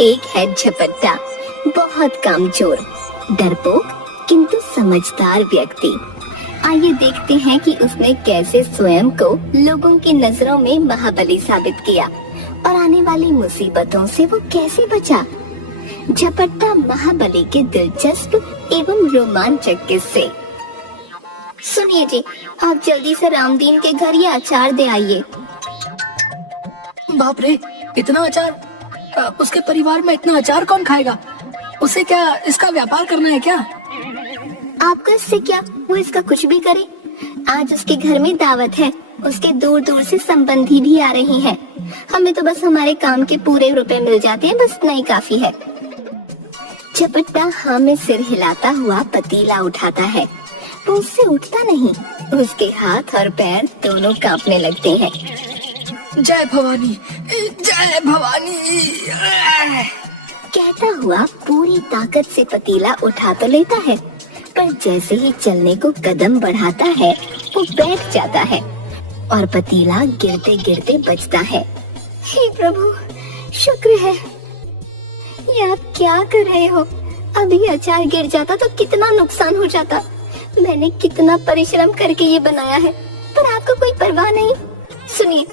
एक है झपट्टा, बहुत कामचोर, डरपोक किंतु समझदार व्यक्ति। आइए देखते हैं कि उसने कैसे स्वयं को लोगों की नजरों में महाबली साबित किया और आने वाली मुसीबतों से वो कैसे बचा। झपट्टा महाबली के दिलचस्प एवं रोमांचक किस्से। सुनिए जी, आप जल्दी से रामदीन के घर ये अचार दे आइए। बाप रे, इतना अचार! उसके परिवार में इतना अचार कौन खाएगा? उसे क्या इसका व्यापार करना है क्या? आपका इससे क्या, वो इसका कुछ भी करे। आज उसके घर में दावत है, उसके दूर दूर से संबंधी भी आ रहे हैं। हमें तो बस हमारे काम के पूरे रुपए मिल जाते हैं, बस नहीं काफी है। झपट्टा हाँ में सिर हिलाता हुआ पतीला उठाता है। वो उससे उठता नहीं, उसके हाथ और पैर दोनों कांपने लगते हैं। जय भवानी, जय भवानी! कहता हुआ पूरी ताकत से पतीला उठा तो लेता है, पर जैसे ही चलने को कदम बढ़ाता है वो बैठ जाता है और पतीला गिरते गिरते बचता है। हे प्रभु, शुक्र है। ये आप क्या कर रहे हो? अभी अचार गिर जाता तो कितना नुकसान हो जाता। मैंने कितना परिश्रम करके ये बनाया है, पर आपको कोई परवाह नहीं। सुनिए,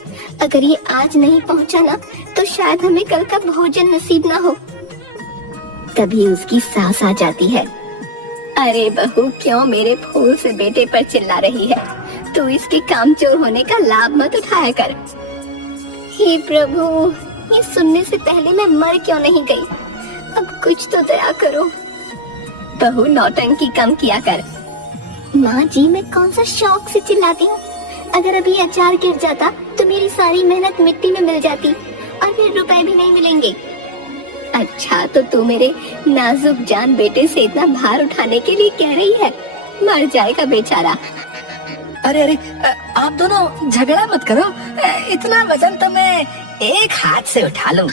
अगर ये आज नहीं पहुंचा ना तो शायद हमें कल का भोजन नसीब ना हो। तभी उसकी सास आ जाती है। अरे बहू, क्यों मेरे फूल से बेटे पर चिल्ला रही है? तू इसके कामचोर होने का लाभ मत उठाया कर। हे प्रभु, ये सुनने से पहले मैं मर क्यों नहीं गई? अब कुछ तो दया करो। बहू, नौटंकी कम किया कर। माँ जी, मैं कौन सा शौक से चिल्लाती हूँ? अगर अभी अचार गिर जाता तो मेरी सारी मेहनत मिट्टी में मिल जाती और फिर रुपए भी नहीं मिलेंगे। अच्छा, तो तू मेरे नाजुक जान बेटे से इतना भार उठाने के लिए कह रही है? मर जाएगा बेचारा। अरे अरे, आप दोनों झगड़ा मत करो। इतना वजन तो मैं एक हाथ से उठा लूं,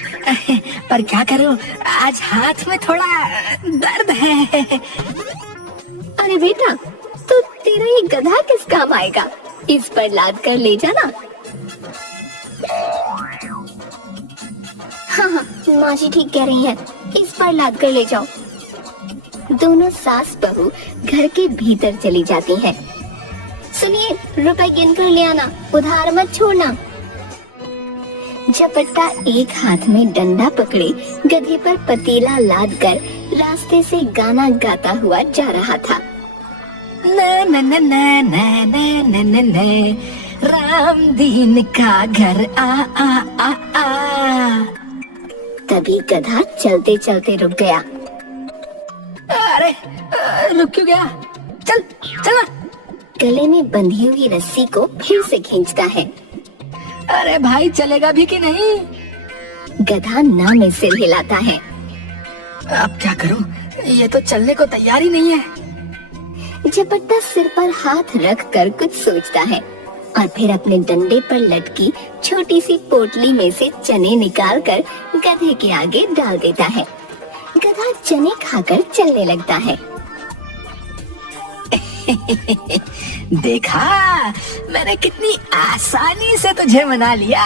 पर क्या करूं, आज हाथ में थोड़ा दर्द है। अरे बेटा, तो तेरा ये गधा किस काम आएगा? इस पर लाद कर ले जाना। हाँ हाँ, माँ जी ठीक कह रही हैं, इस पर लाद कर ले जाओ। दोनों सास बहू घर के भीतर चली जाती हैं। सुनिए, रुपए गिन कर ले आना, उधार मत छोड़ना। झपट्टा एक हाथ में डंडा पकड़े गधे पर पतीला लाद कर रास्ते से गाना गाता हुआ जा रहा था। न न न न न न न न, रामदीन का घर आ आ आ आ। तभी गधा चलते चलते रुक गया। अरे, रुक क्यों गया? चल चल। गले में बंधी हुई रस्सी को फिर से खींचता है। अरे भाई, चलेगा भी कि नहीं? गधा ना में सिर हिलाता है। अब क्या करूं? ये तो चलने को तैयार ही नहीं है। झपट्टा सिर पर हाथ रख कर कुछ सोचता है और फिर अपने डंडे पर लटकी छोटी सी पोटली में से चने निकाल कर गधे के आगे डाल देता है। गधा चने खाकर चलने लगता है। देखा, मैंने कितनी आसानी से तुझे मना लिया।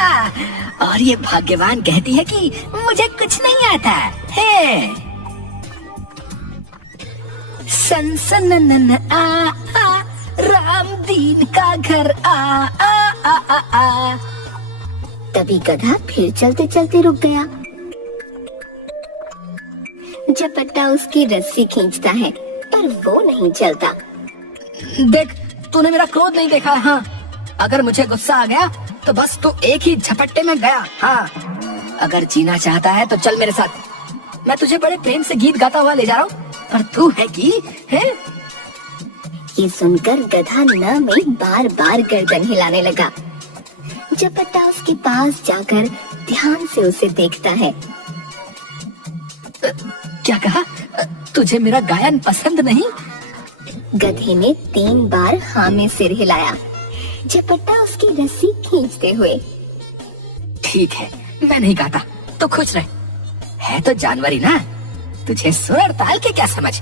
और ये भाग्यवान कहती है कि मुझे कुछ नहीं आता है। सन सन न न आ आ, रामदीन का घर आ आ आ आ आ। तभी गधा फिर चलते चलते रुक गया। झपट्टा उसकी रस्सी खींचता है, पर वो नहीं चलता। देख, तूने मेरा क्रोध नहीं देखा। हाँ, अगर मुझे गुस्सा आ गया तो बस तू एक ही झपट्टे में गया। हाँ, अगर जीना चाहता है तो चल मेरे साथ। मैं तुझे बड़े प्रेम से गीत गाता हुआ ले जा रहा हूँ, पर तू है कि है? ये सुनकर गधा न में बार बार गर्दन हिलाने लगा। झपट्टा उसके पास जाकर ध्यान से उसे देखता है। क्या कहा? तुझे मेरा गायन पसंद नहीं? गधे ने 3 बार हाँ में सिर हिलाया। झपट्टा उसकी रस्सी खींचते हुए। ठीक है, मैं नहीं गाता तो खुश रह। है तो जानवर ही ना, तुझे सुर और ताल के क्या समझ।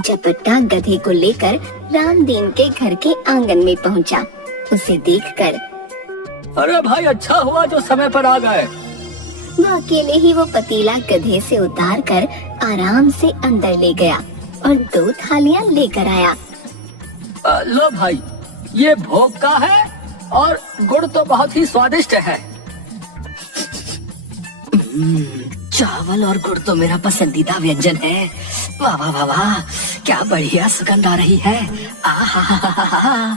झपट्टा गधे को लेकर रामदीन के घर के आंगन में पहुंचा। उसे देखकर, अरे भाई, अच्छा हुआ जो समय पर आ गए। वो अकेले ही वो पतीला गधे से उतार कर आराम से अंदर ले गया और 2 थालियां लेकर आया। लो भाई, ये भोग का है और गुड़ तो बहुत ही स्वादिष्ट है। चावल और गुड़ तो मेरा पसंदीदा व्यंजन है। वाह वाह वाह वाह, क्या बढ़िया सुगंध आ रही है। आहा।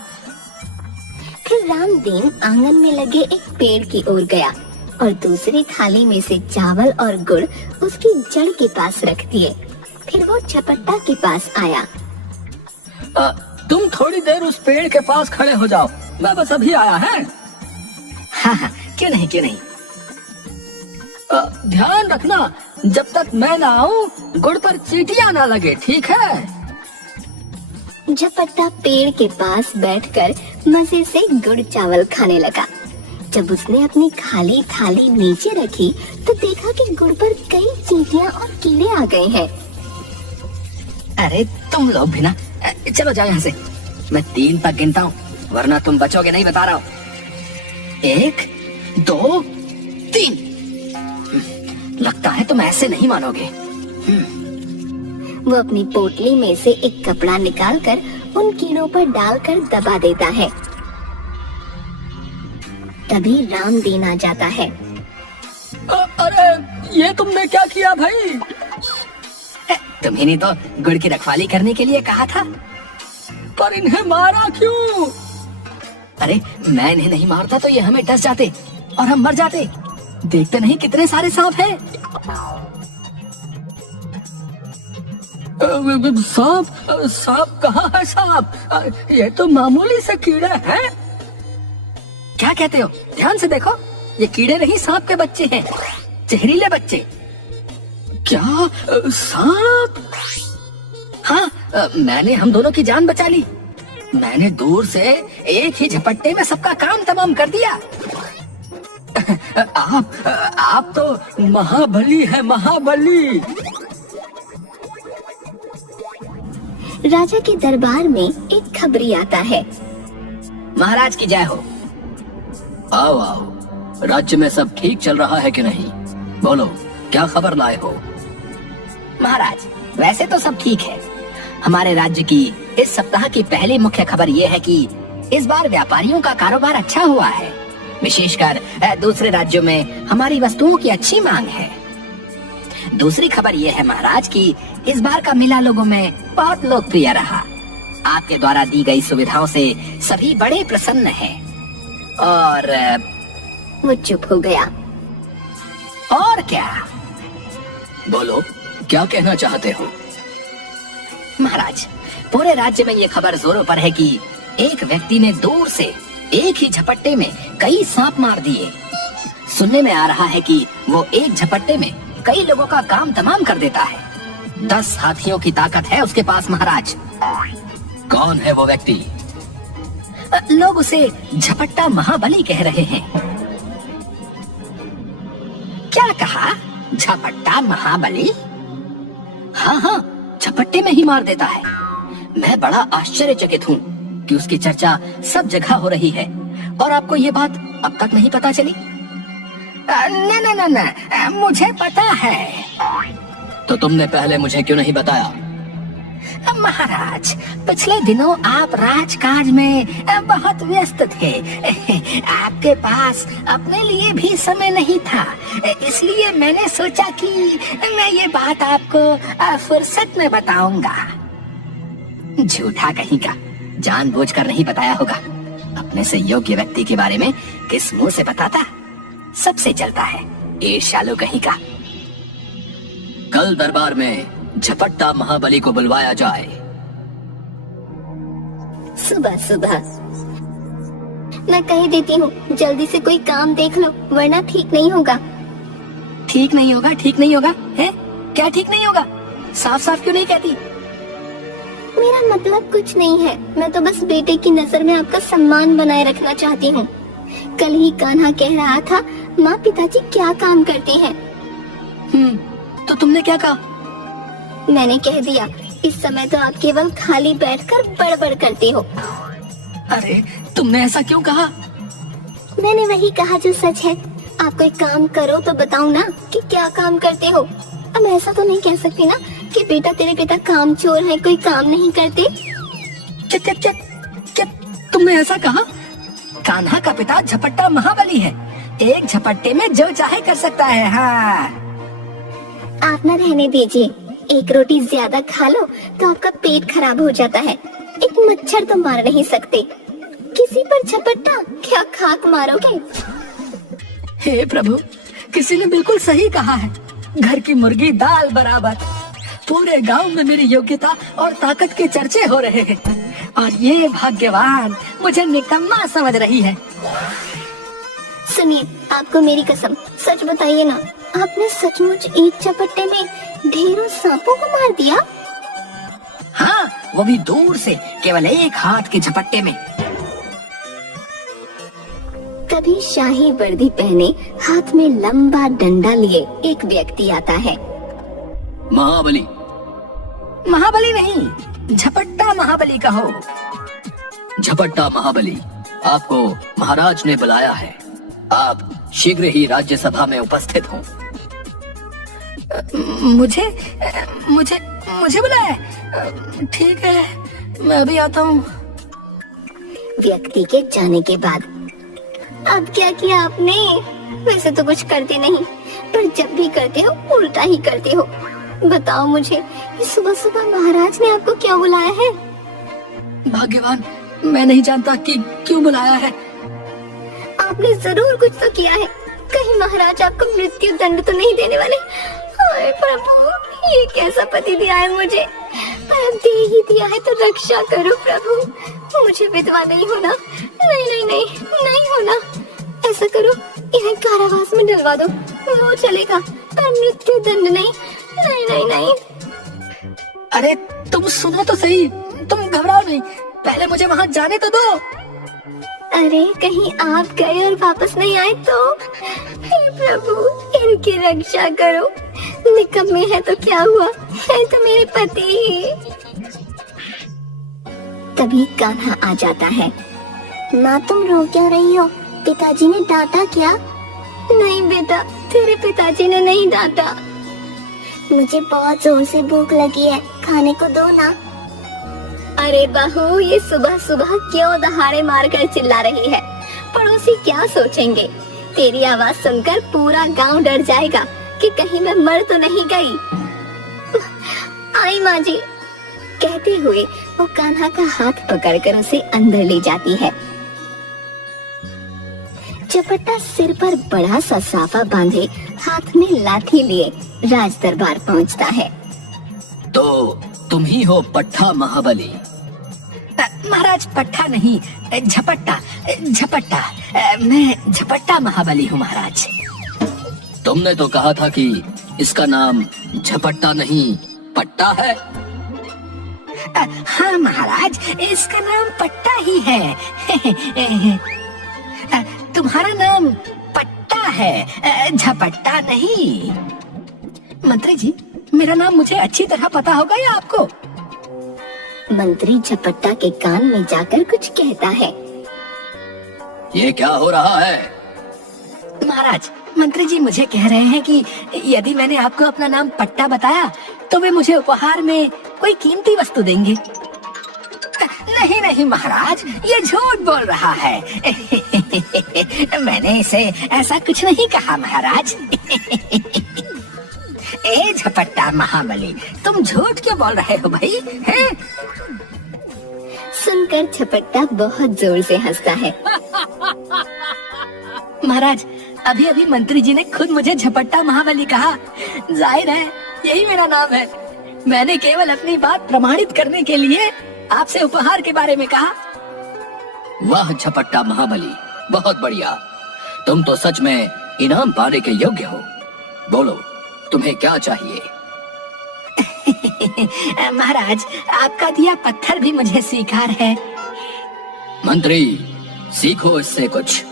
फिर रामदीन आंगन में लगे एक पेड़ की ओर गया और दूसरी थाली में से चावल और गुड़ उसकी जड़ के पास रख दिए। फिर वो झपट्टा के पास आया। तुम थोड़ी देर उस पेड़ के पास खड़े हो जाओ, मैं बस अभी आया है। हाँ, क्यों नहीं क्यों नहीं। ध्यान रखना, जब तक मैं ना आऊं गुड़ पर चींटियां ना लगे, ठीक है? झपट्टा पेड़ के पास बैठकर मजे से गुड़ चावल खाने लगा। जब उसने अपनी खाली थाली नीचे रखी तो देखा कि गुड़ पर कई चींटियां और कीड़े आ गए हैं। अरे तुम लोग भी ना, चलो जाओ यहाँ से। मैं 3 तक गिनता हूँ, वरना तुम बचोगे नहीं, बता रहा हूँ। 1 2 3। लगता है तुम ऐसे नहीं मानोगे। वो अपनी पोटली में से एक कपड़ा निकालकर उन कीड़ों पर डालकर दबा देता है। तभी रामदीन आ जाता है। अरे ये तुमने क्या किया भाई? तुम्ही ने तो गुड़ की रखवाली करने के लिए कहा था। पर इन्हें मारा क्यों? अरे मैं इन्हें नहीं मारता तो ये हमें डस जाते और हम मर जाते। देखते नहीं कितने सारे सांप हैं। सांप? सांप कहाँ है सांप? ये तो मामूली से कीड़े हैं। क्या कहते हो? ध्यान से देखो, ये कीड़े नहीं, सांप के बच्चे हैं, जहरीले बच्चे। क्या सांप? हाँ, मैंने हम दोनों की जान बचा ली। मैंने दूर से एक ही झपट्टे में सबका काम तमाम कर दिया। आप तो महाबली है, महाबली। राजा के दरबार में एक खबरी आता है। महाराज की जय हो। आओ आओ, राज्य में सब ठीक चल रहा है कि नहीं? बोलो, क्या खबर लाए हो? महाराज, वैसे तो सब ठीक है। हमारे राज्य की इस सप्ताह की पहली मुख्य खबर ये है कि इस बार व्यापारियों का कारोबार अच्छा हुआ है। विशेषकर दूसरे राज्यों में हमारी वस्तुओं की अच्छी मांग है। दूसरी खबर ये है महाराज कि इस बार का मेला लोगों में बहुत लोकप्रिय रहा। आपके द्वारा दी गई सुविधाओं से सभी बड़े प्रसन्न हैं। और वो चुप हो गया। और क्या? बोलो, क्या कहना चाहते हो? महाराज, पूरे राज्य में ये खबर जोरों पर है कि एक व्यक्ति ने दूर से एक ही झपट्टे में कई सांप मार दिए। सुनने में आ रहा है कि वो एक झपट्टे में कई लोगों का काम तमाम कर देता है। 10 हाथियों की ताकत है उसके पास महाराज। कौन है वो व्यक्ति? लोग उसे झपट्टा महाबली कह रहे हैं। क्या कहा? झपट्टा महाबली? हाँ हाँ, झपट्टे में ही मार देता है। मैं बड़ा आश्चर्यचकित हूँ कि उसकी चर्चा सब जगह हो रही है और आपको ये बात अब तक नहीं पता चली? न, मुझे पता है। तो तुमने पहले मुझे क्यों नहीं बताया? महाराज, पिछले दिनों आप राजकाज में बहुत व्यस्त थे। आपके पास अपने लिए भी समय नहीं था, इसलिए मैंने सोचा कि मैं ये बात आपको फुर्सत में बताऊंगा। झूठा कहीं का, जानबूझकर नहीं बताया होगा। अपने से योग्य व्यक्ति के बारे में किस मुंह से बताता? सबसे चलता है, ईर्ष्यालु कहीं का। कल दरबार में झपट्टा महाबली को बुलवाया जाए। सुबह सुबह मैं कह देती हूँ, जल्दी से कोई काम देख लो, वरना ठीक नहीं होगा। ठीक नहीं होगा? ठीक नहीं होगा है? क्या ठीक नहीं होगा? साफ साफ क्यों नहीं कहती? मेरा मतलब कुछ नहीं है, मैं तो बस बेटे की नजर में आपका सम्मान बनाए रखना चाहती हूँ। कल ही कान्हा कह रहा था, माँ पिताजी क्या काम करते हैं। तो तुमने क्या कहा? मैंने कह दिया, इस समय तो आप केवल खाली बैठकर बड़बड़ करते हो। अरे तुमने ऐसा क्यों कहा? मैंने वही कहा जो सच है। आप कोई काम करो तो बताओ ना कि क्या काम करते हो। अब ऐसा तो नहीं कह सकती ना कि बेटा तेरे पिता कामचोर है, कोई काम नहीं करते। क्या क्या क्या क्या तुमने ऐसा कहा? कान्हा का पिता झपट्टा महाबली है, एक झपट्टे में जो चाहे कर सकता है। हाँ, आप ना रहने दीजिए, एक रोटी ज्यादा खा लो तो आपका पेट खराब हो जाता है। एक मच्छर तो मार नहीं सकते, किसी पर झपट्टा, क्या खाक मारोगे? हे प्रभु, किसी ने बिल्कुल सही कहा है। घर की मुर्गी दाल बराबर। पूरे गांव में मेरी योग्यता और ताकत के चर्चे हो रहे हैं और ये भाग्यवान मुझे निकम्मा समझ रही है। सुनिए, आपको मेरी कसम, सच बताइए ना, आपने सचमुच एक झपट्टे में ढेरों सांपों को मार दिया? हाँ, वो भी दूर से, केवल एक हाथ के झपट्टे में। तभी शाही वर्दी पहने, हाथ में लंबा डंडा लिए एक व्यक्ति आता है। महाबली। महाबली नहीं, झपट्टा महाबली कहो। झपट्टा महाबली, आपको महाराज ने बुलाया है। आप शीघ्र ही राज्यसभा में उपस्थित हों। मुझे मुझे मुझे बुलाया? ठीक है, मैं अभी आता हूँ। व्यक्ति के जाने के बाद अब क्या किया आपने? वैसे तो कुछ करते नहीं, पर जब भी करते हो उल्टा ही करते हो। बताओ मुझे, ये सुबह सुबह महाराज ने आपको क्यों बुलाया है? भाग्यवान, मैं नहीं जानता कि क्यों बुलाया है। आपने जरूर कुछ तो किया है। कहीं महाराज आपको मृत्यु दंड तो नहीं देने वाले? हाय प्रभु, ये कैसा पति दिया है मुझे, पर अब दे ही दिया है तो रक्षा करो प्रभु। मुझे विधवा नहीं होना, नहीं नहीं नहीं नहीं होना। ऐसा करो, इन्हें कारावास में डलवा दो, वो चलेगा, पर मृत्यु दंड नहीं, नहीं नहीं नहीं। अरे तुम सुनो तो सही, तुम घबराओ नहीं, पहले मुझे वहाँ जाने तो दो। अरे कहीं आप गए और वापस नहीं आए तो? हे प्रभु, इनकी रक्षा करो। निकम्मे है तो क्या हुआ, है तो मेरे पति ही। तभी कान्हा आ जाता है। माँ, तुम रो क्यों रही हो? पिताजी ने डांटा क्या? नहीं बेटा, तेरे पिताजी ने नहीं डांटा। मुझे बहुत जोर से भूख लगी है, खाने को दो ना। अरे बहू, ये सुबह सुबह क्यों दहाड़े मारकर चिल्ला रही है? पड़ोसी क्या सोचेंगे? तेरी आवाज सुनकर पूरा गांव डर जाएगा कि कहीं मैं मर तो नहीं गई। आई माँ जी, कहते हुए वो कान्हा का हाथ पकड़कर उसे अंदर ले जाती है। झपट्टा सिर पर बड़ा सा साफा बांधे, हाथ में लाठी लिए राज दरबार पहुंचता है। तो तुम ही हो पट्टा महाबली? महाराज, पट्टा नहीं, झपट्टा झपट्टा। मैं झपट्टा महाबली हूँ महाराज। तुमने तो कहा था कि इसका नाम झपट्टा नहीं पट्टा है। हाँ महाराज, इसका नाम पट्टा ही है। तुम्हारा नाम पट्टा है, झपट्टा नहीं। मंत्री जी, मेरा नाम मुझे अच्छी तरह पता होगा या आपको? मंत्री झपट्टा के कान में जाकर कुछ कहता है। ये क्या हो रहा है? महाराज, मंत्री जी मुझे कह रहे हैं कि यदि मैंने आपको अपना नाम पट्टा बताया तो वे मुझे उपहार में कोई कीमती वस्तु देंगे। नहीं नहीं महाराज, ये झूठ बोल रहा है। मैंने इसे ऐसा कुछ नहीं कहा महाराज। ए झपट्टा महाबली, तुम झूठ क्यों बोल रहे हो भाई? हैं? सुनकर झपट्टा बहुत जोर से हंसता है। महाराज, अभी अभी मंत्री जी ने खुद मुझे झपट्टा महाबली कहा। जाहिर है यही मेरा नाम है। मैंने केवल अपनी बात प्रमाणित करने के लिए आपसे उपहार के बारे में कहा। वाह झपट्टा महाबली, बहुत बढ़िया। तुम तो सच में इनाम पाने के योग्य हो। बोलो, तुम्हें क्या चाहिए? महाराज, आपका दिया पत्थर भी मुझे स्वीकार है। मंत्री, सीखो इससे कुछ।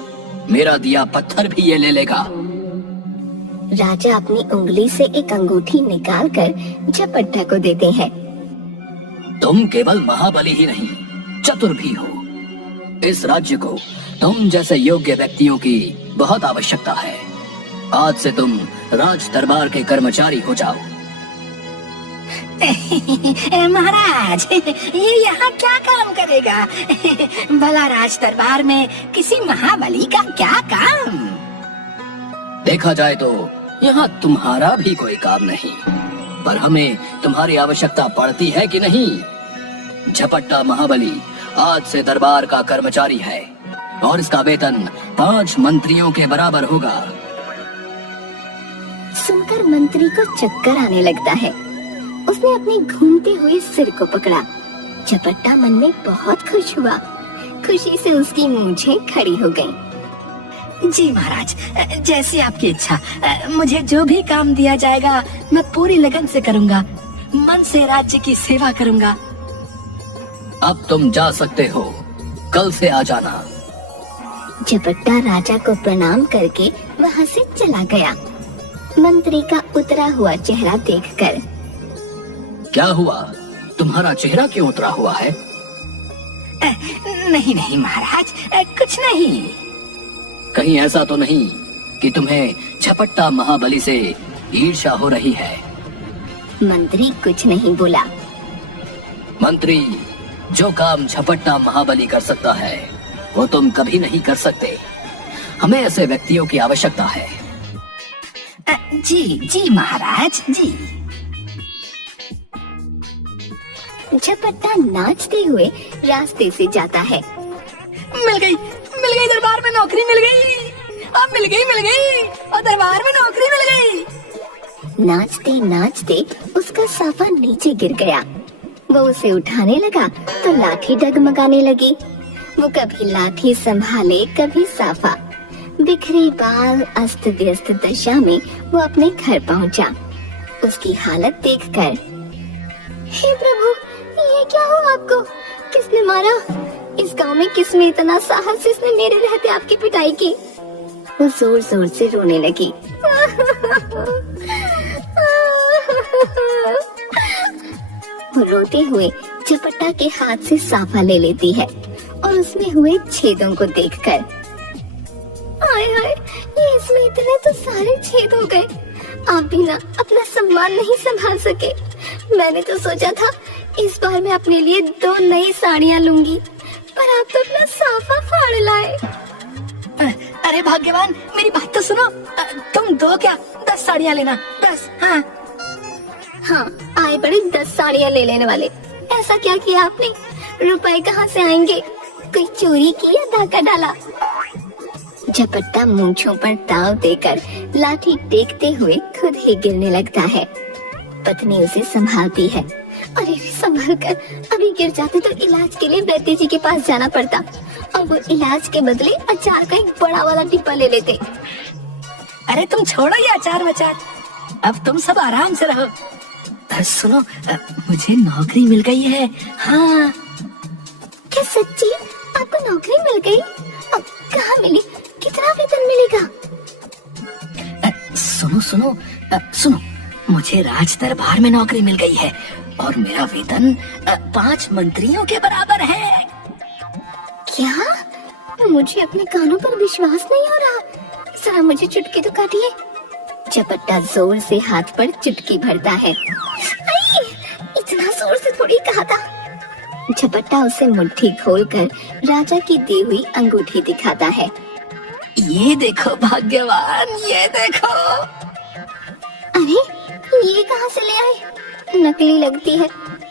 मेरा दिया पत्थर भी ये ले लेगा। राजा अपनी उंगली से एक अंगूठी निकालकर झपट्टा को देते हैं। तुम केवल महाबली ही नहीं, चतुर भी हो। इस राज्य को तुम जैसे योग्य व्यक्तियों की बहुत आवश्यकता है। आज से तुम राज दरबार के कर्मचारी हो जाओ। महाराज, ये यहाँ क्या काम करेगा? भला राज दरबार में किसी महाबली का क्या काम? देखा जाए तो यहाँ तुम्हारा भी कोई काम नहीं, पर हमें तुम्हारी आवश्यकता पड़ती है कि नहीं? झपट्टा महाबली आज से दरबार का कर्मचारी है और इसका वेतन 5 मंत्रियों के बराबर होगा। सुनकर मंत्री को चक्कर आने लगता है। उसने अपने घूमते हुए सिर को पकड़ा। झपट्टा मन में बहुत खुश हुआ। खुशी से उसकी मूंछें खड़ी हो गईं। जी महाराज, जैसी आपकी इच्छा। मुझे जो भी काम दिया जाएगा मैं पूरी लगन से करूँगा। मन से राज्य की सेवा करूँगा। अब तुम जा सकते हो, कल से आ जाना। झपट्टा राजा को प्रणाम करके वहाँ से चला गया। मंत्री का उतरा हुआ चेहरा देखकर, क्या हुआ? तुम्हारा चेहरा क्यों उतरा हुआ है? नहीं नहीं महाराज, कुछ नहीं। कहीं ऐसा तो नहीं कि तुम्हें झपट्टा महाबली से ईर्ष्या हो रही है? मंत्री कुछ नहीं बोला। मंत्री, जो काम झपट्टा महाबली कर सकता है वो तुम कभी नहीं कर सकते। हमें ऐसे व्यक्तियों की आवश्यकता है। जी जी महाराज जी। झपट्टा नाचते हुए रास्ते से जाता है। मिल गई दरबार में नौकरी मिल गई। अब मिल गई और दरबार में नौकरी मिल गई। नाचते नाचते उसका साफा नीचे गिर गया। वो उसे उठाने लगा तो लाठी डगमगाने लगी। वो कभी लाठी संभाले कभी साफा। बिखरे बाल, अस्त व्यस्त दशा में वो अपने घर पहुंचा। उसकी हालत देखकर, हे प्रभु, ये क्या हुआ आपको? किसने मारा? इस गांव में किसने इतना साहस जिसने मेरे रहते आपकी पिटाई की? वो जोर जोर से रोने लगी। वो रोते हुए झपट्टा के हाथ से साफा ले लेती है और उसमें हुए छेदों को देखकर, हाय हाय, ये इसमें इतने तो सारे छेद हो गए। आप भी ना अपना सम्मान नहीं संभाल सके। मैंने तो सोचा था इस बार मैं अपने लिए 2 नई साड़ियाँ लूंगी, पर आप तो अपना साफा फाड़ लाए। अरे भाग्यवान, मेरी बात तो सुनो। तुम 2 क्या 10 साड़ियाँ लेना, 10। हाँ, आए बड़े 10 साड़ियाँ ले लेने वाले। ऐसा क्या किया आपने? रुपए कहाँ से आएंगे? कोई चोरी की या डाका डाला? झपट्टा मूंछों पर दाव देकर लाठी टेकते हुए खुद ही गिरने लगता है। पत्नी उसे संभालती है। अरे संभल कर, अभी गिर जाते तो इलाज के लिए वैद्य जी के पास जाना पड़ता और वो इलाज के बदले अचार का एक बड़ा वाला डिब्बा ले लेते। अरे तुम छोड़ो ये अचार वचार, अब तुम सब आराम से रहो। सुनो, मुझे नौकरी मिल गई है। हाँ। क्या सच्ची? आपको नौकरी मिल गई? अब कहाँ मिली? कितना वेतन मिलेगा? सुनो, मुझे राज दरबार में नौकरी मिल गई है और मेरा वेतन 5 मंत्रियों के बराबर है। क्या? मुझे अपने कानों पर विश्वास नहीं हो रहा। जरा मुझे चुटकी तो काटिए। झपट्टा जोर से हाथ पर चुटकी भरता है। इतना जोर से थोड़ी कहा था। झपट्टा उसे मुट्ठी खोलकर राजा की दी हुई अंगूठी दिखाता है। ये देखो भाग्यवान, ये देखो। अरे ये कहाँ से ले आए? नकली लगती है।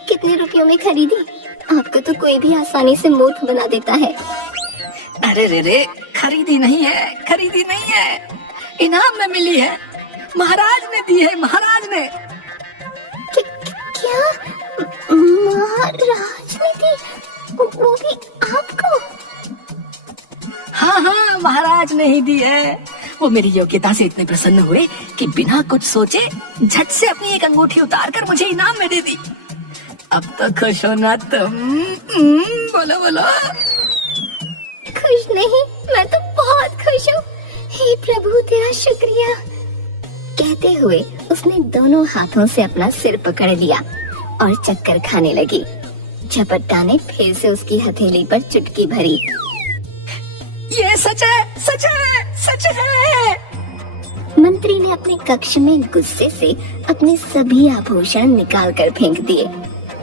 कितने रुपयों में खरीदी? आपको तो कोई भी आसानी से मूर्ख बना देता है। अरे रे, खरीदी नहीं है, इनाम में मिली है। महाराज ने दी है, महाराज ने। क्या? महाराज ने दी? वो भी आपको? हाँ, महाराज ने ही दी है। वो मेरी योग्यता से इतने प्रसन्न हुए कि बिना कुछ सोचे झट से अपनी एक अंगूठी उतार कर मुझे इनाम में दे दी। अब तो खुश हो ना तुम? बोलो। खुश नहीं, मैं तो बहुत खुश हूँ। हे प्रभु, तेरा शुक्रिया। कहते हुए उसने दोनों हाथों से अपना सिर पकड़ लिया और चक्कर खाने लगी। झपट्टा ने फिर से उसकी हथेली पर चुटकी भरी। ये सच है, सच है, सच है। मंत्री ने अपने कक्ष में गुस्से से अपने सभी आभूषण निकाल कर फेंक दिए,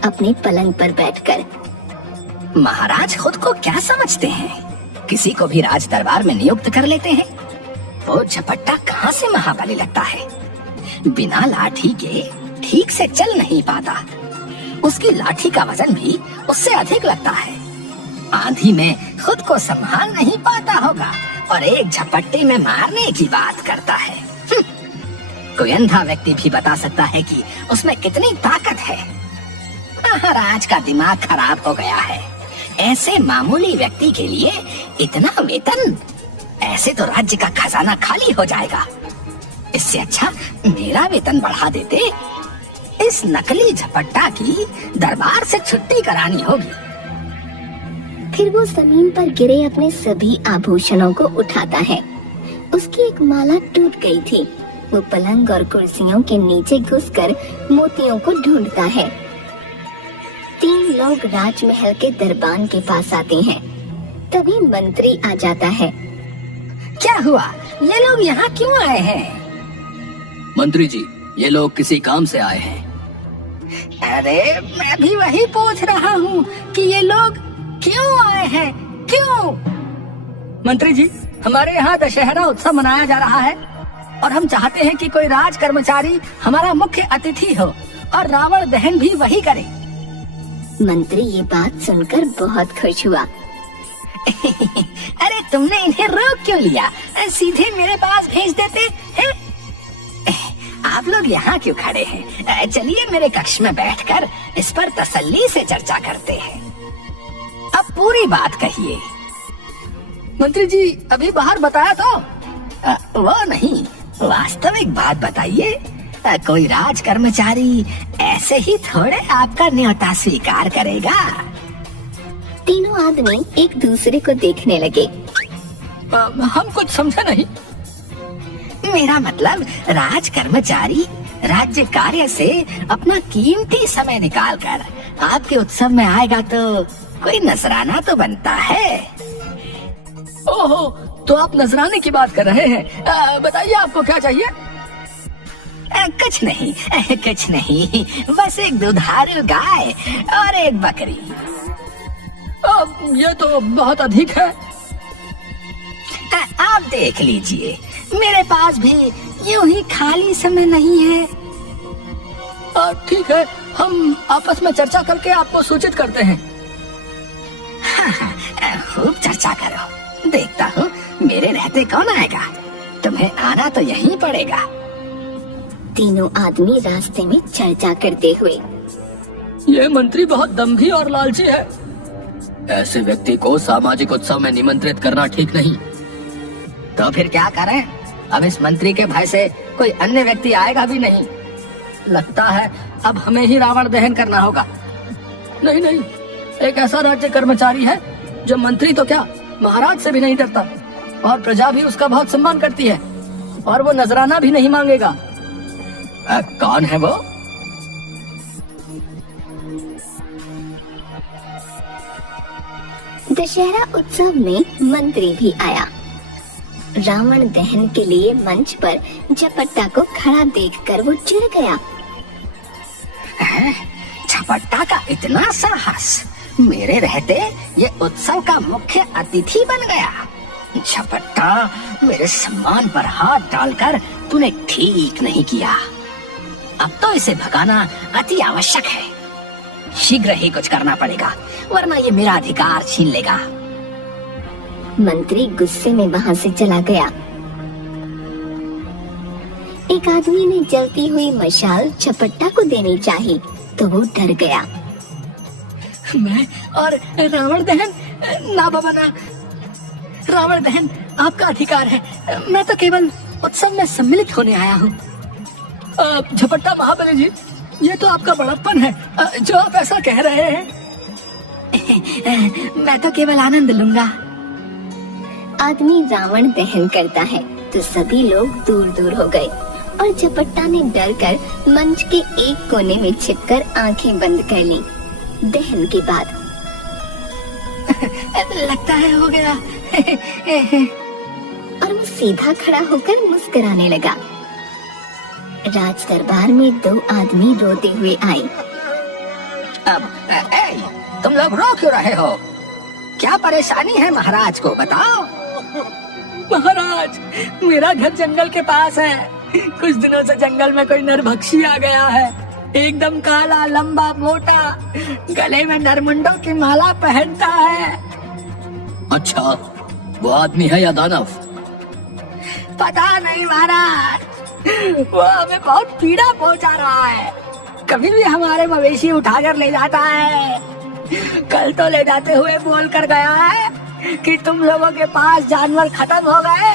अपने पलंग पर बैठकर। महाराज खुद को क्या समझते हैं? किसी को भी राज दरबार में नियुक्त कर लेते हैं। वो झपट्टा कहाँ से महाबली लगता है? बिना लाठी के ठीक से चल नहीं पाता। उसकी लाठी का वजन भी उससे अधिक लगता है। आंधी में खुद को संभाल नहीं पाता होगा और एक झपट्टे में मारने की बात करता है। कोई अंधा व्यक्ति भी बता सकता है कि उसमें कितनी ताकत है। महाराज का दिमाग खराब हो गया है। ऐसे मामूली व्यक्ति के लिए इतना वेतन, ऐसे तो राज्य का खजाना खाली हो जाएगा। इससे अच्छा मेरा वेतन बढ़ा देते। इस नकली झपट्टा की दरबार से छुट्टी करानी होगी। फिर वो जमीन पर गिरे अपने सभी आभूषणों को उठाता है। उसकी एक माला टूट गई थी। वो पलंग और कुर्सियों के नीचे घुसकर मोतियों को ढूंढता है। 3 लोग राजमहल के दरबान के पास आते हैं। तभी मंत्री आ जाता है। क्या हुआ? ये लोग यहाँ क्यों आए हैं? मंत्री जी, ये लोग किसी काम से आए हैं। अरे मैं भी वही पूछ रहा हूँ कि ये लोग क्यों आए हैं, क्यों? मंत्री जी, हमारे यहाँ दशहरा उत्सव मनाया जा रहा है और हम चाहते हैं कि कोई राज कर्मचारी हमारा मुख्य अतिथि हो और रावण दहन भी वही करे। मंत्री ये बात सुनकर बहुत खुश हुआ। अरे तुमने इन्हें रोक क्यों लिया? सीधे मेरे पास भेज देते हैं। आप लोग यहाँ क्यों खड़े हैं? चलिए मेरे कक्ष में बैठकर इस पर तसल्ली से चर्चा करते हैं। अब पूरी बात कहिए। मंत्री जी, अभी बाहर बताया तो। वो नहीं, वास्तविक बात बताइए। कोई राज कर्मचारी ऐसे ही थोड़े आपका न्योता स्वीकार करेगा। तीनों आदमी एक दूसरे को देखने लगे। हम कुछ समझे नहीं। मेरा मतलब राज कर्मचारी राज्य कार्य से अपना कीमती समय निकालकर आपके उत्सव में आएगा तो कोई नजराना तो बनता है। ओहो, तो आप नजराने की बात कर रहे हैं। बताइए आपको क्या चाहिए? कुछ नहीं, कुछ नहीं, बस एक दुधारू गाय और एक बकरी। ये तो बहुत अधिक है। आप देख लीजिए, मेरे पास भी यूं ही खाली समय नहीं है। ठीक है, हम आपस में चर्चा करके आपको सूचित करते हैं। हाँ, खूब चर्चा करो। देखता हूँ मेरे रहते कौन आएगा। तुम्हें आना तो यहीं पड़ेगा। तीनों आदमी रास्ते में चर्चा करते हुए। ये मंत्री बहुत दम्भी और लालची है। ऐसे व्यक्ति को सामाजिक उत्सव में निमंत्रित करना ठीक नहीं। तो फिर क्या करें? अब इस मंत्री के भय से कोई अन्य व्यक्ति आएगा भी नहीं। लगता है अब हमें ही रावण दहन करना होगा। नहीं नहीं, एक ऐसा राज्य कर्मचारी है जो मंत्री तो क्या, महाराज से भी नहीं डरता और प्रजा भी उसका बहुत सम्मान करती है और वो नजराना भी नहीं मांगेगा। कौन है वो? दशहरा उत्सव में मंत्री भी आया। रावण दहन के लिए मंच पर झपट्टा को खड़ा देखकर वो चिढ़ गया। झपट्टा का इतना साहस! मेरे रहते ये उत्सव का मुख्य अतिथि बन गया। झपट्टा, मेरे सम्मान पर हाथ डालकर तूने ठीक नहीं किया। अब तो इसे भगाना अति आवश्यक है। शीघ्र ही कुछ करना पड़ेगा, वरना ये मेरा अधिकार छीन लेगा। मंत्री गुस्से में वहाँ से चला गया। एक आदमी ने जलती हुई मशाल झपट्टा को देनी चाहिए तो वो डर गया। मैं और रावण दहन ना बाबा ना। रावण दहन आपका अधिकार है, मैं तो केवल उत्सव में सम्मिलित होने आया हूँ। झपट्टा महाबली जी, ये तो आपका बड़प्पन है जो आप ऐसा कह रहे हैं। मैं तो केवल आनंद लूंगा। आदमी रावण दहन करता है तो सभी लोग दूर दूर हो गए और झपट्टा ने डर कर मंच के एक कोने में छिपकर आंखें बंद कर ली। दहन के बाद लगता है हो गया, और वो सीधा खड़ा होकर मुस्कुराने लगा। राज दरबार में 2 आदमी रोते हुए आए। अब तुम लोग रो क्यों रहे हो? क्या परेशानी है महाराज को बताओ। महाराज, मेरा घर जंगल के पास है। कुछ दिनों से जंगल में कोई नरभक्षी आ गया है। एकदम काला, लंबा, मोटा, गले में नरमुंडों की माला पहनता है। अच्छा, वो आदमी है या दानव? पता नहीं महाराज, वो हमें बहुत पीड़ा पहुंचा रहा है। कभी भी हमारे मवेशी उठाकर ले जाता है। कल तो ले जाते हुए बोल कर गया है कि तुम लोगों के पास जानवर खत्म हो गए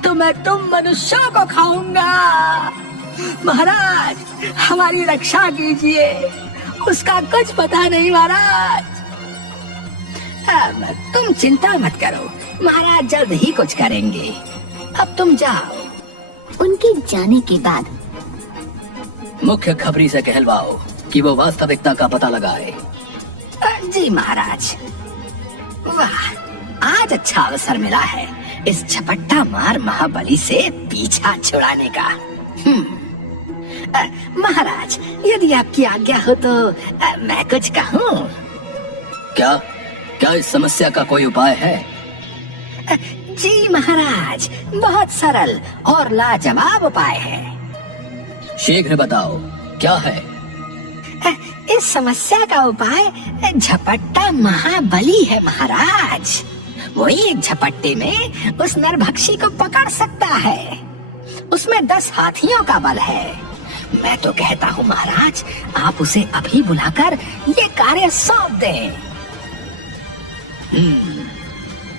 तो मैं तुम मनुष्यों को खाऊंगा। महाराज, हमारी रक्षा कीजिए, उसका कुछ पता नहीं महाराज। अब तुम चिंता मत करो, महाराज जल्द ही कुछ करेंगे। अब तुम जाओ। उनके जाने के बाद मुख्य खबरी से कहलवाओ कि वो वास्तविकता का पता लगाए। जी महाराज। वाह, आज अच्छा अवसर मिला है इस झपट्टा मार महाबली से पीछा छुड़ाने का। महाराज, यदि आपकी आज्ञा हो तो मैं कुछ कहूँ। क्या क्या इस समस्या का कोई उपाय है? जी महाराज, बहुत सरल और लाजवाब उपाय है। शीघ्र बताओ, क्या है? इस समस्या का उपाय झपट्टा महाबली है महाराज। वही एक झपट्टे में उस नरभक्षी को पकड़ सकता है। उसमें 10 हाथियों का बल है। मैं तो कहता हूँ महाराज, आप उसे अभी बुलाकर ये कार्य सौंप दें।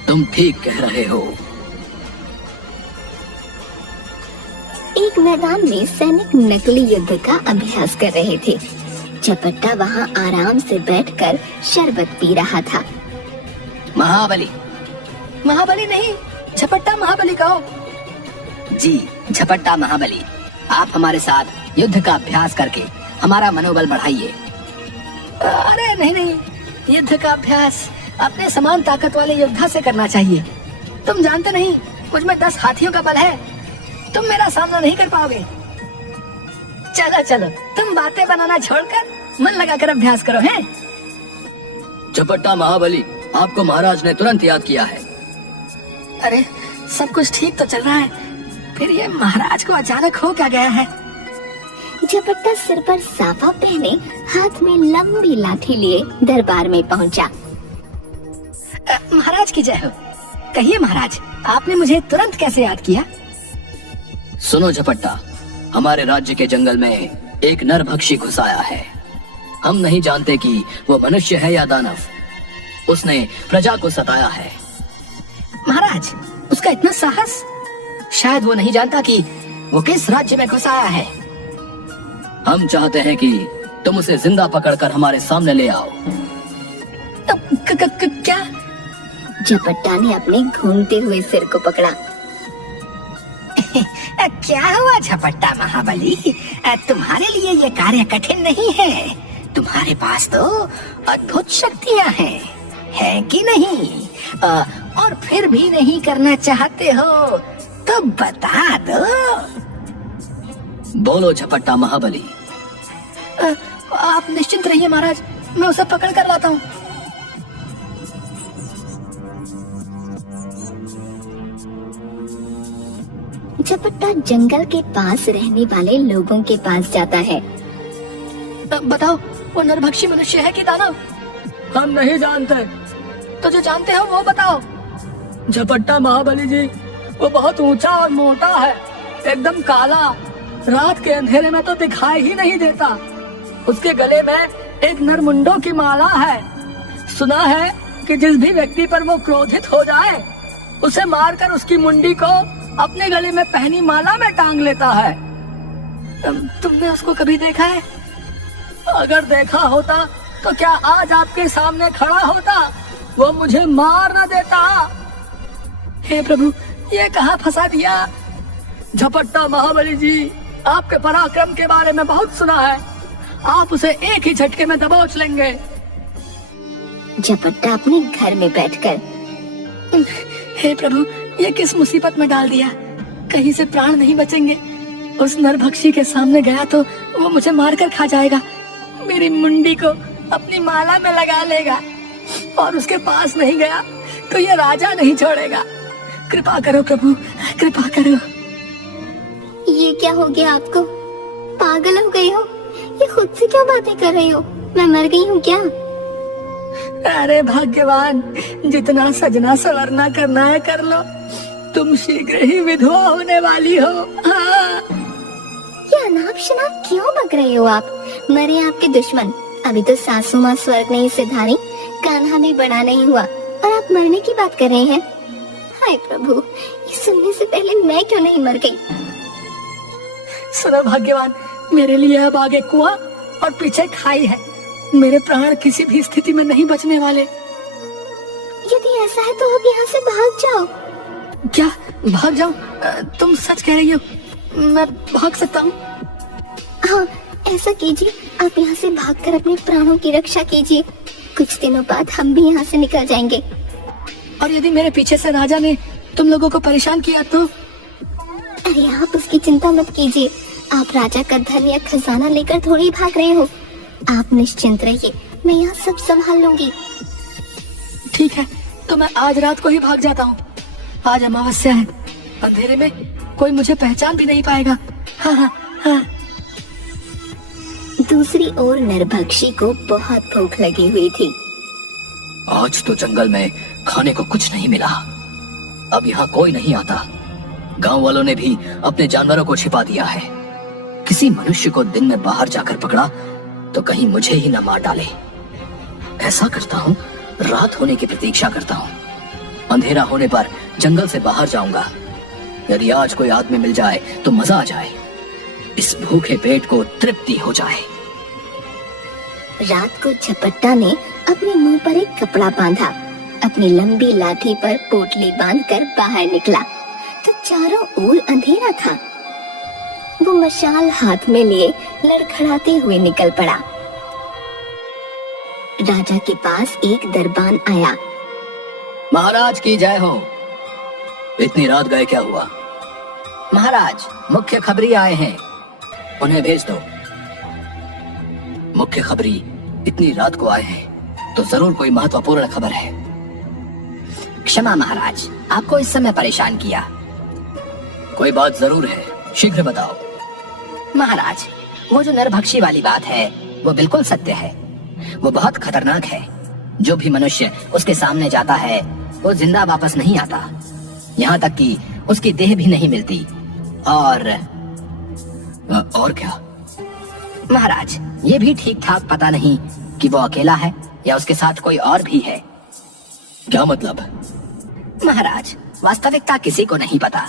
तुम ठीक कह रहे हो। एक मैदान में सैनिक नकली युद्ध का अभ्यास कर रहे थे। झपट्टा वहाँ आराम से बैठकर शरबत पी रहा था। महाबली। महाबली नहीं, झपट्टा महाबली कहो। जी, झपट्टा महाबली, आप हमारे साथ युद्ध का अभ्यास करके हमारा मनोबल बढ़ाइए। अरे नहीं, युद्ध का अभ्यास अपने समान ताकत वाले योद्धा से करना चाहिए। तुम जानते नहीं, मुझ में 10 हाथियों का बल है। तुम मेरा सामना नहीं कर पाओगे। चलो, तुम बातें बनाना छोड़कर मन लगाकर अभ्यास करो। हैं? झपट्टा महाबली, आपको महाराज ने तुरंत याद किया है। अरे, सब कुछ ठीक तो चल रहा है, फिर ये महाराज को अचानक हो क्या गया है? झपट्टा सिर पर साफा पहने, हाथ में लंबी लाठी लिए दरबार में पहुंचा। महाराज की जय हो। कहिए महाराज, आपने मुझे तुरंत कैसे याद किया? सुनो झपट्टा, हमारे राज्य के जंगल में एक नरभक्षी घुस आया है। हम नहीं जानते कि वो मनुष्य है या दानव। उसने प्रजा को सताया है। महाराज, उसका इतना साहस? शायद वो नहीं जानता कि वो किस राज्य में घुस आया है। हम चाहते हैं कि तुम उसे जिंदा पकड़कर हमारे सामने ले आओ। क्या? झपट्टा ने अपने घूमते हुए सिर को पकड़ा। क्या हुआ झपट्टा महाबली? तुम्हारे लिए ये कार्य कठिन नहीं है। तुम्हारे पास तो अद्भुत शक्तियाँ हैं, है कि नहीं? और फिर भी नहीं करना चाहते हो तो बता दो। बोलो झपट्टा महाबली। आप निश्चिंत रहिए महाराज, मैं उसे पकड़ कर लाता हूँ। झपट्टा जंगल के पास रहने वाले लोगों के पास जाता है। बताओ, वो नरभक्षी मनुष्य है कि दानव? हम नहीं जानते, तो जो जानते हो वो बताओ। झपट्टा महाबली जी, वो बहुत ऊंचा और मोटा है, एकदम काला, रात के अंधेरे में तो दिखाई ही नहीं देता। उसके गले में एक नरमुंडों की माला है। सुना है कि जिस भी व्यक्ति पर वो क्रोधित हो जाए, उसे मारकर उसकी मुंडी को अपने गले में पहनी माला में टांग लेता है। तुमने उसको कभी देखा है? अगर देखा होता तो क्या आज आपके सामने खड़ा होता? वो मुझे मार न देता। हे प्रभु, ये कहाँ फंसा दिया? झपट्टा महाबली जी, आपके पराक्रम के बारे में बहुत सुना है। आप उसे एक ही झटके में दबोच लेंगे। झपट्टा अपने घर में बैठकर हे प्रभु, ये किस मुसीबत में डाल दिया। कहीं से प्राण नहीं बचेंगे। उस नरभक्षी के सामने गया तो वो मुझे मारकर खा जाएगा, मेरी मुंडी को अपनी माला में लगा लेगा, और उसके पास नहीं गया तो ये राजा नहीं छोड़ेगा। कृपा करो प्रभु, कृपा करो। ये क्या हो गया आपको? पागल हो गए हो? ये खुद से क्या बातें कर रहे हो? मैं मर गई हूँ क्या? अरे भाग्यवान, जितना सजना संवरना करना है कर लो, तुम शीघ्र ही विधवा होने वाली हो। हाँ। ये अनाप शनाप क्यों बक रहे हो आप? मरे आपके दुश्मन। अभी तो सासू माँ स्वर्ग नहीं सिधारी, कान्हा भी बड़ा नहीं हुआ, और आप मरने की बात कर रहे हैं। हाय प्रभु, ये सुनने से पहले मैं क्यों नहीं मर गई? सुनो भाग्यवान, मेरे लिए अब आगे कुआं और पीछे खाई है। मेरे प्राण किसी भी स्थिति में नहीं बचने वाले। यदि ऐसा है तो आप यहाँ से भाग जाओ। क्या भाग जाऊं? तुम सच कह रही हो? मैं भाग सकता हूँ? हाँ, ऐसा कीजिए, आप यहाँ से भागकर अपने प्राणों की रक्षा कीजिए। कुछ दिनों बाद हम भी यहाँ से निकल जाएंगे। और यदि मेरे पीछे से राजा ने तुम लोगों को परेशान किया तो? अरे आप उसकी चिंता मत कीजिए। आप राजा का धन या खजाना लेकर थोड़ी भाग रहे हो। आप निश्चिंत रहिए, मैं यहाँ सब संभाल लूंगी। ठीक है, तो मैं आज रात को ही भाग जाता हूँ। आज अमावस्या है, अंधेरे में कोई मुझे पहचान भी नहीं पाएगा। हाँ हाँ हाँ। दूसरी ओर नरभक्षी को बहुत भूख लगी हुई थी। आज तो जंगल में खाने को कुछ नहीं मिला। अब यहाँ कोई नहीं आता। गांव वालों ने भी अपने जानवरों को छिपा दिया है। किसी मनुष्य को दिन में बाहर जाकर पकड़ा तो कहीं मुझे ही न मार डाले। ऐसा करता हूँ, रात होने की प्रतीक्षा करता हूँ। अंधेरा होने पर जंगल से बाहर जाऊंगा। यदि आज कोई आदमी मिल जाए तो मजा आ जाए, इस भूखे पेट को तृप्ति हो जाए। रात को झपट्टा ने अपने मुंह पर एक कपड़ा बांधा, अपनी लंबी लाठी पर पोटली बांधकर बाहर निकला तो चारों ओर अंधेरा था। वो मशाल हाथ में लिए लड़खड़ाते हुए निकल पड़ा। राजा के पास एक दरबान आया। महाराज की जय हो। इतनी रात गए क्या हुआ? महाराज, मुख्य खबरी आए हैं, उन्हें भेज दो। मुख्य खबरी इतनी रात को आए हैं तो जरूर कोई महत्वपूर्ण खबर है। क्षमा महाराज, आपको इस समय परेशान किया। कोई बात जरूर है, शीघ्र बताओ। महाराज, वो जो नरभक्षी वाली बात है वो बिल्कुल सत्य है। वो बहुत खतरनाक है। जो भी मनुष्य उसके सामने जाता है वो जिंदा वापस नहीं आता। यहाँ तक कि उसकी देह भी नहीं मिलती। और क्या? महाराज, ये भी ठीक ठाक पता नहीं कि वो अकेला है या उसके साथ कोई और भी है। क्या मतलब? महाराज, वास्तविकता किसी को नहीं पता।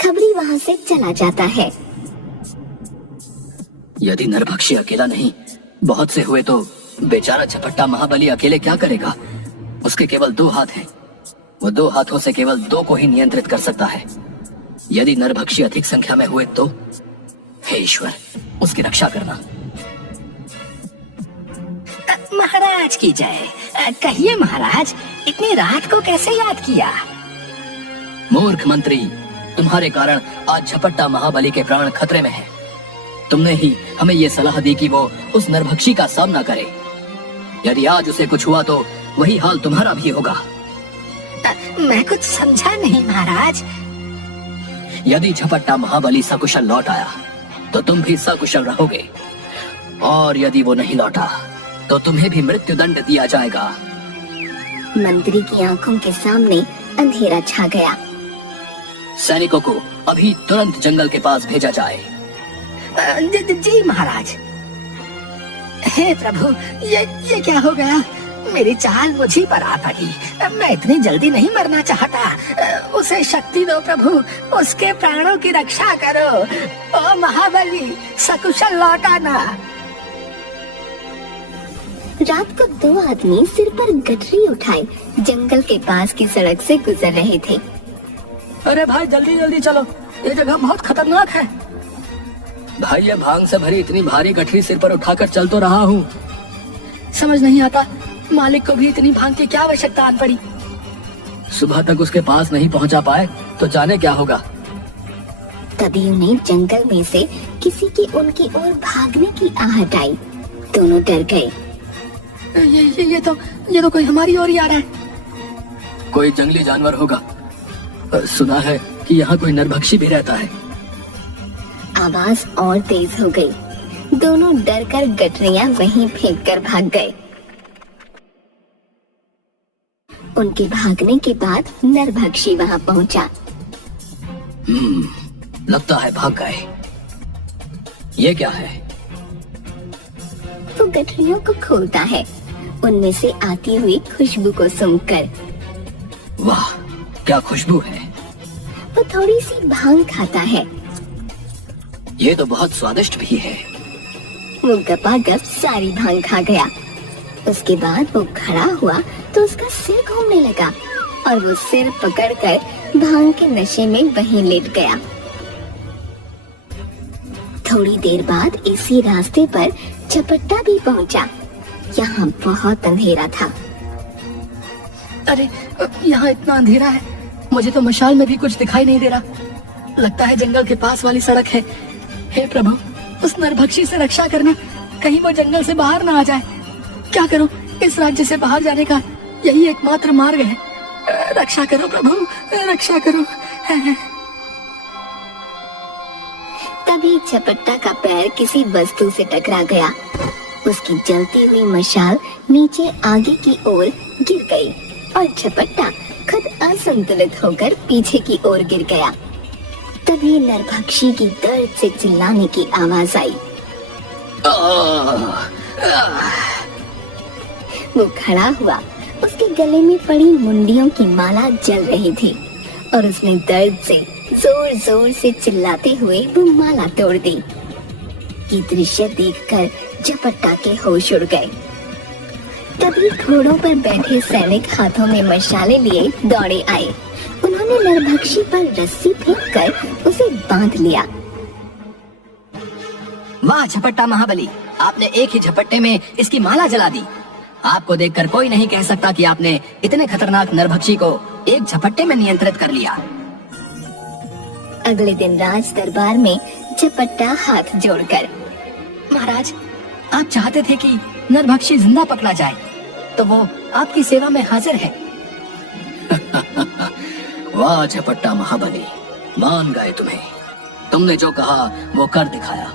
खबरी वहाँ से चला जाता है। यदि नरभक्षी अकेला नहीं, बहुत से हुए तो बेचारा झपट्टा महाबली अकेले क्या करेगा? उसके केवल 2 हाथ हैं। वो 2 हाथों से केवल 2 को ही नियंत्रित कर सकता है। यदि नरभक्षी अधिक संख्या में हुए तो हे ईश्वर, उसकी रक्षा करना। महाराज की जय। कहिए महाराज, इतनी रात को कैसे याद किया? मूर्ख मंत्री, तुम्हारे कारण आज झपट्टा महाबली के प्राण खतरे में हैं। तुमने ही हमें ये सलाह दी कि वो उस नरभक्षी का सामना करे। यदि आज उसे कुछ हुआ तो वही हाल तुम्हारा भी होगा। मैं कुछ समझा नहीं महाराज। यदि झपट्टा महाबली सकुशल लौट आया तो तुम भी सकुशल रहोगे, और यदि वो नहीं लौटा तो तुम्हें भी मृत्यु दंड दिया जाएगा। मंत्री की आंखों के सामने अंधेरा छा गया। सैनिकों को अभी तुरंत जंगल के पास भेजा जाए। जी महाराज। हे प्रभु, ये क्या हो गया? मेरी चाल मुझी पर आ पड़ी। मैं इतनी जल्दी नहीं मरना चाहता। उसे शक्ति दो प्रभु, उसके प्राणों की रक्षा करो। ओ महाबली, सकुशल लौटाना। रात को 2 आदमी सिर पर गठरी उठाए जंगल के पास की सड़क से गुजर रहे थे। अरे भाई, जल्दी जल्दी चलो, ये जगह बहुत खतरनाक है। भाई, ये भांग से भरी इतनी भारी गठरी सिर पर उठाकर चल तो रहा हूँ। समझ नहीं आता, मालिक को भी इतनी भांग की क्या आवश्यकता आन पड़ी। सुबह तक उसके पास नहीं पहुंचा पाए तो जाने क्या होगा। तभी उन्हें जंगल में से किसी की उनकी ओर भागने की आहट आई। दोनों डर गए। ये तो कोई हमारी ओर ही आ रहा है। कोई जंगली जानवर होगा। सुना है कि यहाँ कोई नरभक्षी भी रहता है। आवाज और तेज हो गई। दोनों डर कर गठरियां वहीं फेंक कर भाग गए। उनके भागने के बाद नरभक्षी वहां पहुंचा। लगता है भाग गए। ये क्या है? वो गठरियों को खोलता है, उनमें से आती हुई खुशबू को सूंघकर। वाह, क्या खुशबू है। वो थोड़ी सी भांग खाता है। ये तो बहुत स्वादिष्ट भी है। वो गपागप सारी भांग खा गया। उसके बाद वो खड़ा हुआ तो उसका सिर घूमने लगा और वो सिर पकड़कर भांग के नशे में वहीं लेट गया। थोड़ी देर बाद इसी रास्ते पर झपट्टा भी पहुंचा। यहाँ बहुत अंधेरा था। अरे, यहाँ इतना अंधेरा है, मुझे तो मशाल में भी कुछ दिखाई नहीं दे रहा। लगता है जंगल के पास वाली सड़क है। हे प्रभु, उस नरभक्षी से रक्षा करना, कहीं वो जंगल से बाहर ना आ जाए। क्या करूं? इस राज्य से बाहर जाने का यही एकमात्र मार्ग है। रक्षा करो प्रभु, रक्षा करो। तभी झपट्टा का पैर किसी वस्तु से टकरा गया। उसकी जलती हुई मशाल नीचे आगे की ओर गिर गई और झपट्टा खुद असंतुलित होकर पीछे की ओर गिर गया। तभी नरभक्षी की दर्द से चिल्लाने की आवाज आई। वो खड़ा हुआ। उसके गले में पड़ी मुंडियों की माला जल रही थी और उसने दर्द से जोर जोर से चिल्लाते हुए वो माला तोड़ दी। ये दृश्य देखकर झपट्टा के होश उड़ गए। तभी घोड़ों पर बैठे सैनिक हाथों में मशाले लिए दौड़े आए। उन्होंने नरभक्षी पर रस्सी फेंककर उसे बांध लिया। वाह झपट्टा महाबली, आपने एक ही झपट्टे में इसकी माला जला दी। आपको देखकर कोई नहीं कह सकता कि आपने इतने खतरनाक नरभक्षी को एक झपट्टे में नियंत्रित कर लिया। अगले दिन राज दरबार में झपट्टा हाथ जोड़कर, महाराज, आप चाहते थे कि नरभक्षी जिंदा पकड़ा जाए, तो वो आपकी सेवा में हाजिर है। वाह झपट्टा महाबली, मान गए तुम्हें। तुमने जो कहा वो कर दिखाया।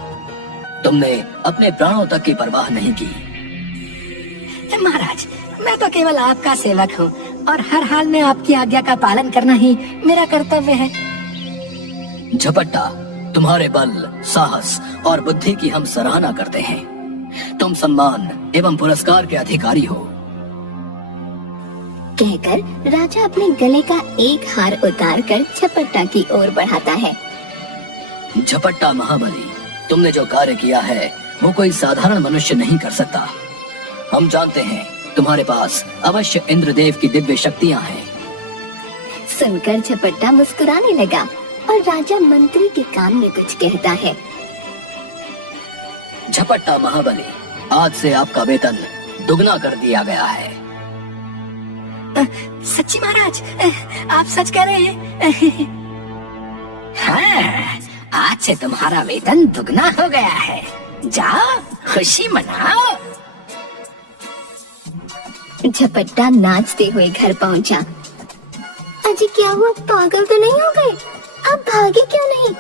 तुमने अपने प्राणों तक की परवाह नहीं की। महाराज, मैं तो केवल आपका सेवक हूँ और हर हाल में आपकी आज्ञा का पालन करना ही मेरा कर्तव्य है। झपट्टा, तुम्हारे बल, साहस और बुद्धि की हम सराहना करते हैं। तुम सम्मान एवं पुरस्कार के अधिकारी हो। कहकर राजा अपने गले का एक हार उतारकर झपट्टा की ओर बढ़ाता है। झपट्टा महाबली, तुमने जो कार्य किया है वो कोई साधारण मनुष्य नहीं कर सकता। हम जानते हैं तुम्हारे पास अवश्य इंद्रदेव की दिव्य शक्तियाँ हैं। सुनकर झपट्टा मुस्कुराने लगा और राजा मंत्री के कान में कुछ कहता है। झपट्टा महाबली, आज से आपका वेतन दुगना कर दिया गया है। सच्ची महाराज, आप सच कह रहे हैं? हाँ, आज से तुम्हारा वेतन दुगना हो गया है। जाओ, खुशी मनाओ। झपट्टा नाचते हुए घर पहुंचा। अजी क्या हुआ, पागल तो नहीं हो गए? आप भागे क्यों नहीं?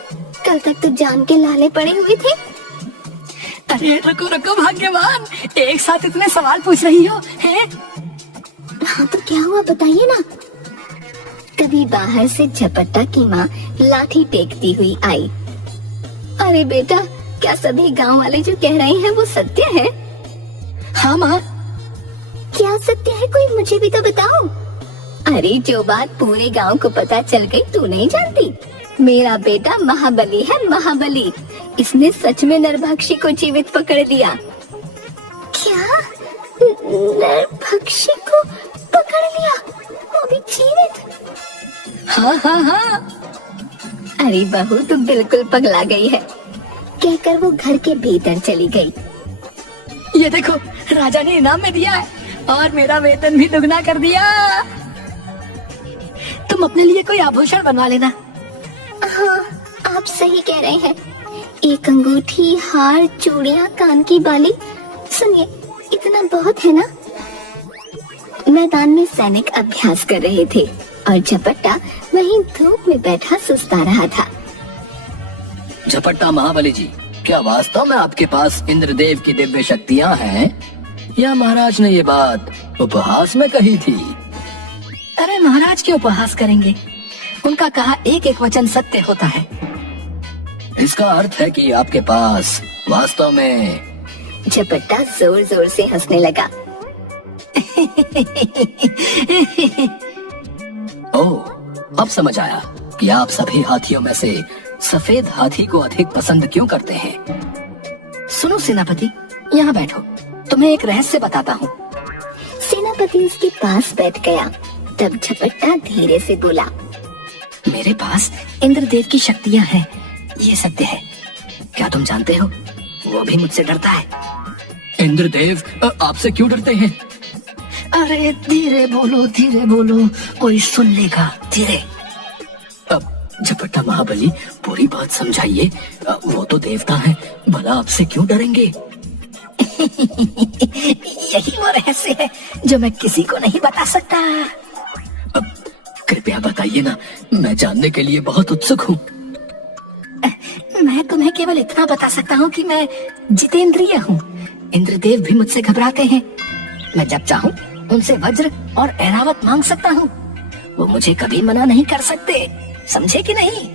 कल तक तो जान के लाले पड़े हुए थे। अरे रुको रुको भाग्यवान, एक साथ इतने सवाल पूछ रही हो हैं? हाँ तो क्या हुआ बताइए ना। तभी बाहर से झपट्टा की माँ लाठी टेकती हुई आई। अरे बेटा, क्या सभी गांव वाले जो कह रहे हैं वो सत्य है? हाँ माँ। क्या सत्य है, कोई मुझे भी तो बताओ। अरे जो बात पूरे गांव को पता चल गई तू नहीं जानती? मेरा बेटा महाबली है, महाबली। इसने सच में नरभक्षी को जीवित पकड़ लिया। क्या? नरभक्षी को पकड़ लिया, वो भी जीवित? हाँ हाँ हाँ। अरे बहू तू बिल्कुल पगला गई है, कहकर वो घर के भीतर चली गई। ये देखो, राजा ने इनाम में दिया है और मेरा वेतन भी दुगना कर दिया। तुम अपने लिए कोई आभूषण बनवा लेना। हाँ, आप सही कह रहे हैं। एक अंगूठी, हार, चूड़ियां, कान की बाली। सुनिए, इतना बहुत है ना। मैदान में सैनिक अभ्यास कर रहे थे और झपट्टा वहीं धूप में बैठा सुस्ता रहा था। झपट्टा महाबली जी, क्या वास्तव में आपके पास इंद्रदेव की दिव्य शक्तियां हैं, या महाराज ने ये बात उपहास में कही थी? अरे महाराज क्यों उपहास करेंगे, उनका कहा एक एक वचन सत्य होता है। इसका अर्थ है कि आपके पास वास्तव में। झपट्टा जोर जोर से हंसने लगा। ओह, अब समझ आया कि आप सभी हाथियों में से सफेद हाथी को अधिक पसंद क्यों करते हैं। सुनो सेनापति, यहाँ बैठो, तुम्हें एक रहस्य बताता हूँ। सेनापति उसके पास बैठ गया। तब झपट्टा धीरे से बोला, मेरे पास इंद्रदेव की शक्तियाँ हैं, ये सत्य है। क्या तुम जानते हो, वो भी मुझसे डरता है। इंद्रदेव आपसे क्यों डरते हैं? अरे धीरे बोलो, कोई सुन लेगा, धीरे। अब झपट्टा महाबली, पूरी बात समझाइए। वो तो देवता हैं, भला आपसे क्यों डरेंगे? यही वो रहस्य है जो मैं किसी को नहीं बता सकता। अब कृपया बताइए ना, मैं जानने के लिए बहुत उत्सुक हूँ। मैं तुम्हें केवल इतना बता सकता हूँ कि मैं जितेंद्रिय हूँ। इंद्रदेव भी मुझसे घबराते हैं। मैं जब चाहूँ उनसे वज्र और ऐरावत मांग सकता हूँ। वो मुझे कभी मना नहीं कर सकते, समझे कि नहीं?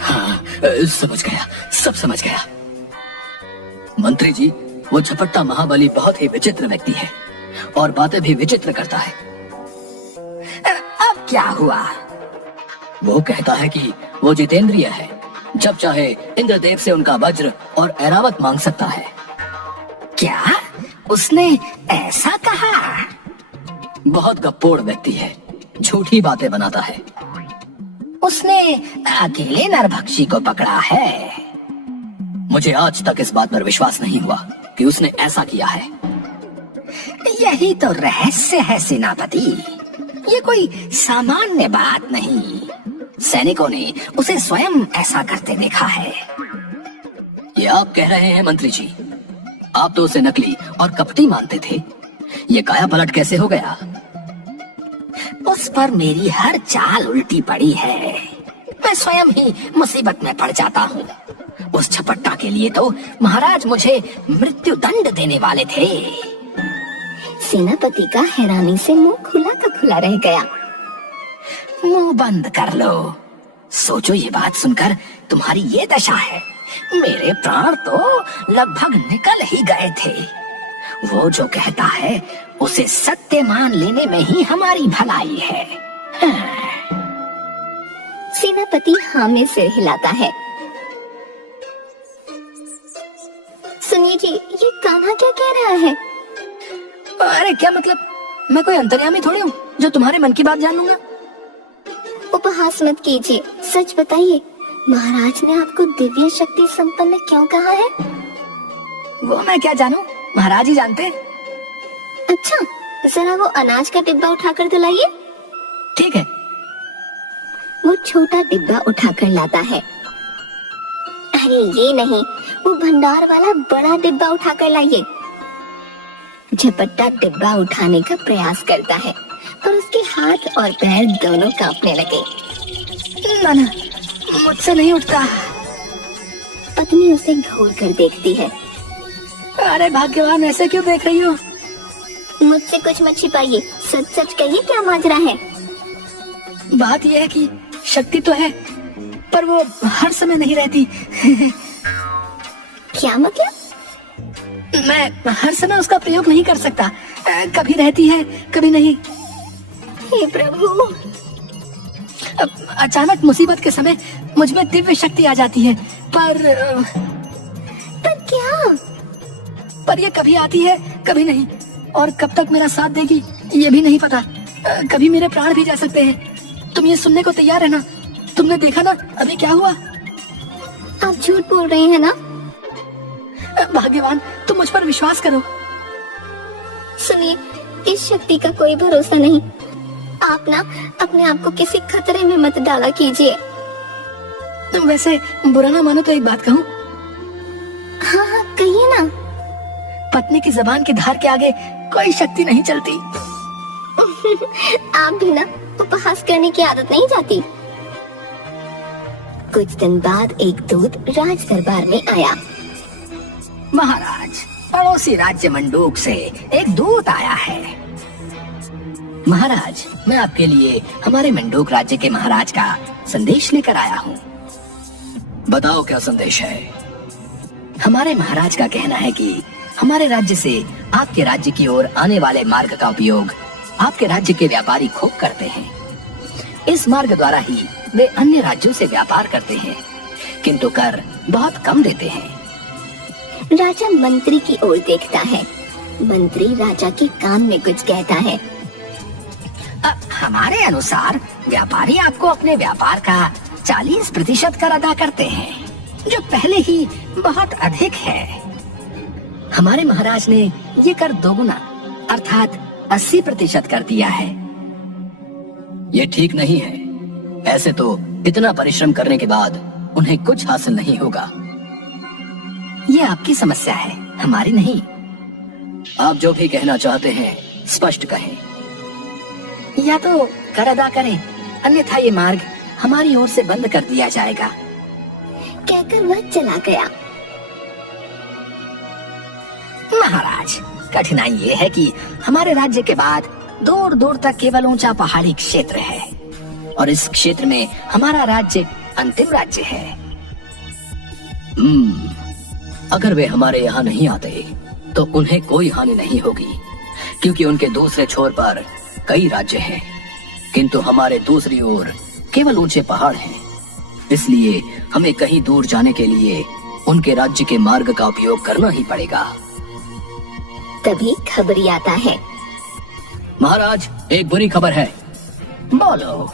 हाँ, समझ गया, सब समझ गया। मंत्री जी, वो झपट्टा महाबली बहुत ही विचित्र व्यक्ति है और बातें भी विचित्र करता है। अब क्या हुआ? वो कहता है कि वो जितेंद्रिय है, जब चाहे इंद्रदेव से उनका वज्र और ऐरावत मांग सकता है। क्या उसने ऐसा कहा? बहुत गप्पोड़ व्यक्ति है, झूठी बातें बनाता है। उसने अकेले नरभक्षी को पकड़ा है। मुझे आज तक इस बात पर विश्वास नहीं हुआ कि उसने ऐसा किया है। यही तो रहस्य है सेनापति, ये कोई सामान्य बात नहीं। सैनिकों ने उसे स्वयं ऐसा करते देखा है। ये आप कह रहे हैं मंत्री जी? आप तो उसे नकली और कपटी मानते थे, ये काया पलट कैसे हो गया? उस पर मेरी हर चाल उल्टी पड़ी है। मैं स्वयं ही मुसीबत में पड़ जाता हूँ। उस झपट्टा के लिए तो महाराज मुझे मृत्यु दंड देने वाले थे। सेनापति का हैरानी से मुंह खुला का खुला रह गया। मुंह बंद कर लो। सोचो, ये बात सुनकर तुम्हारी ये दशा है, मेरे प्राण तो लगभग निकल ही गए थे। वो जो कहता है उसे सत्य मान लेने में ही हमारी भलाई है। सेनापति हाँ में सिर हिलाता है। सुनिए जी, ये कान्हा क्या कह रहा है? अरे क्या मतलब, मैं कोई अंतर्यामी थोड़ी हूँ जो तुम्हारे मन की बात जान लूंगा। उपहास मत कीजिए, सच बताइए, महाराज ने आपको दिव्य शक्ति संपन्न क्यों कहा है? वो मैं क्या जानूं, महाराज ही जानते। अच्छा, जरा वो अनाज का डिब्बा उठाकर दिलाइए। ठीक है। वो छोटा डिब्बा उठाकर लाता है। अरे ये नहीं, वो भंडार वाला बड़ा डिब्बा उठाकर लाइए। झपट्टा डिब्बा उठाने का प्रयास करता है पर उसके हाथ और पैर दोनों कांपने लगे। ना, मुझसे नहीं उठता। पत्नी उसे घूर कर देखती है। अरे भाग्यवान, ऐसे क्यों देख रही हो? मुझसे कुछ मत छिपाइए, सच सच कहिए, क्या माजरा है? बात यह है कि शक्ति तो है पर वो हर समय नहीं रहती। क्या मतलब? मैं हर समय उसका प्रयोग नहीं कर सकता, कभी रहती है कभी नहीं। हे प्रभु! अचानक मुसीबत के समय मुझ में दिव्य शक्ति आ जाती है, पर क्या? पर ये कभी आती है कभी नहीं, और कब तक मेरा साथ देगी ये भी नहीं पता। कभी मेरे प्राण भी जा सकते हैं। तुम ये सुनने को तैयार है ना? तुमने देखा ना अभी क्या हुआ? आप झूठ बोल रहे हैं ना? भाग्यवान, तुम मुझ पर विश्वास करो। सुनिए, इस शक्ति का कोई भरोसा नहीं। आप ना अपने आप को किसी खतरे में मत डाला कीजिए। वैसे बुरा ना मानो तो एक बात कहूँ, हाँ हाँ कहिए ना। पत्नी की जबान की धार के आगे कोई शक्ति नहीं चलती। आप भी ना उपहास करने की आदत नहीं जाती। कुछ दिन बाद एक दूत राज दरबार में आया। महाराज, पड़ोसी राज्य मंडूक से एक दूत आया है। महाराज, मैं आपके लिए हमारे मंडूक राज्य के महाराज का संदेश लेकर आया हूँ। बताओ क्या संदेश है? हमारे महाराज का कहना है कि हमारे राज्य से आपके राज्य की ओर आने वाले मार्ग का उपयोग आपके राज्य के व्यापारी खूब करते हैं। इस मार्ग द्वारा ही वे अन्य राज्यों से व्यापार करते हैं, किंतु कर बहुत कम देते हैं। राजा मंत्री की ओर देखता है। मंत्री राजा के कान में कुछ कहता है। हमारे अनुसार व्यापारी आपको अपने व्यापार का 40% कर अदा करते हैं, जो पहले ही बहुत अधिक है। हमारे महाराज ने ये कर दोगुना अर्थात 80% कर दिया है। ये ठीक नहीं है। ऐसे तो इतना परिश्रम करने के बाद उन्हें कुछ हासिल नहीं होगा। ये आपकी समस्या है, हमारी नहीं। आप जो भी कहना चाहते हैं स्पष्ट कहें। या तो कर अदा करें, अन्यथा ये मार्ग हमारी ओर से बंद कर दिया जाएगा। कहकर वह चला गया। महाराज, कठिनाई ये है कि हमारे राज्य के बाद दूर दूर तक केवल ऊंचा पहाड़ी क्षेत्र है और इस क्षेत्र में हमारा राज्य अंतिम राज्य है। अगर वे हमारे यहाँ नहीं आते तो उन्हें कोई हानि नहीं होगी, क्योंकि उनके दूसरे छोर पर कई राज्य हैं, किंतु हमारे दूसरी ओर केवल ऊंचे पहाड़ हैं। इसलिए हमें कहीं दूर जाने के लिए उनके राज्य के मार्ग का उपयोग करना ही पड़ेगा। तभी खबरी आता है। महाराज, एक बुरी खबर है। बोलो।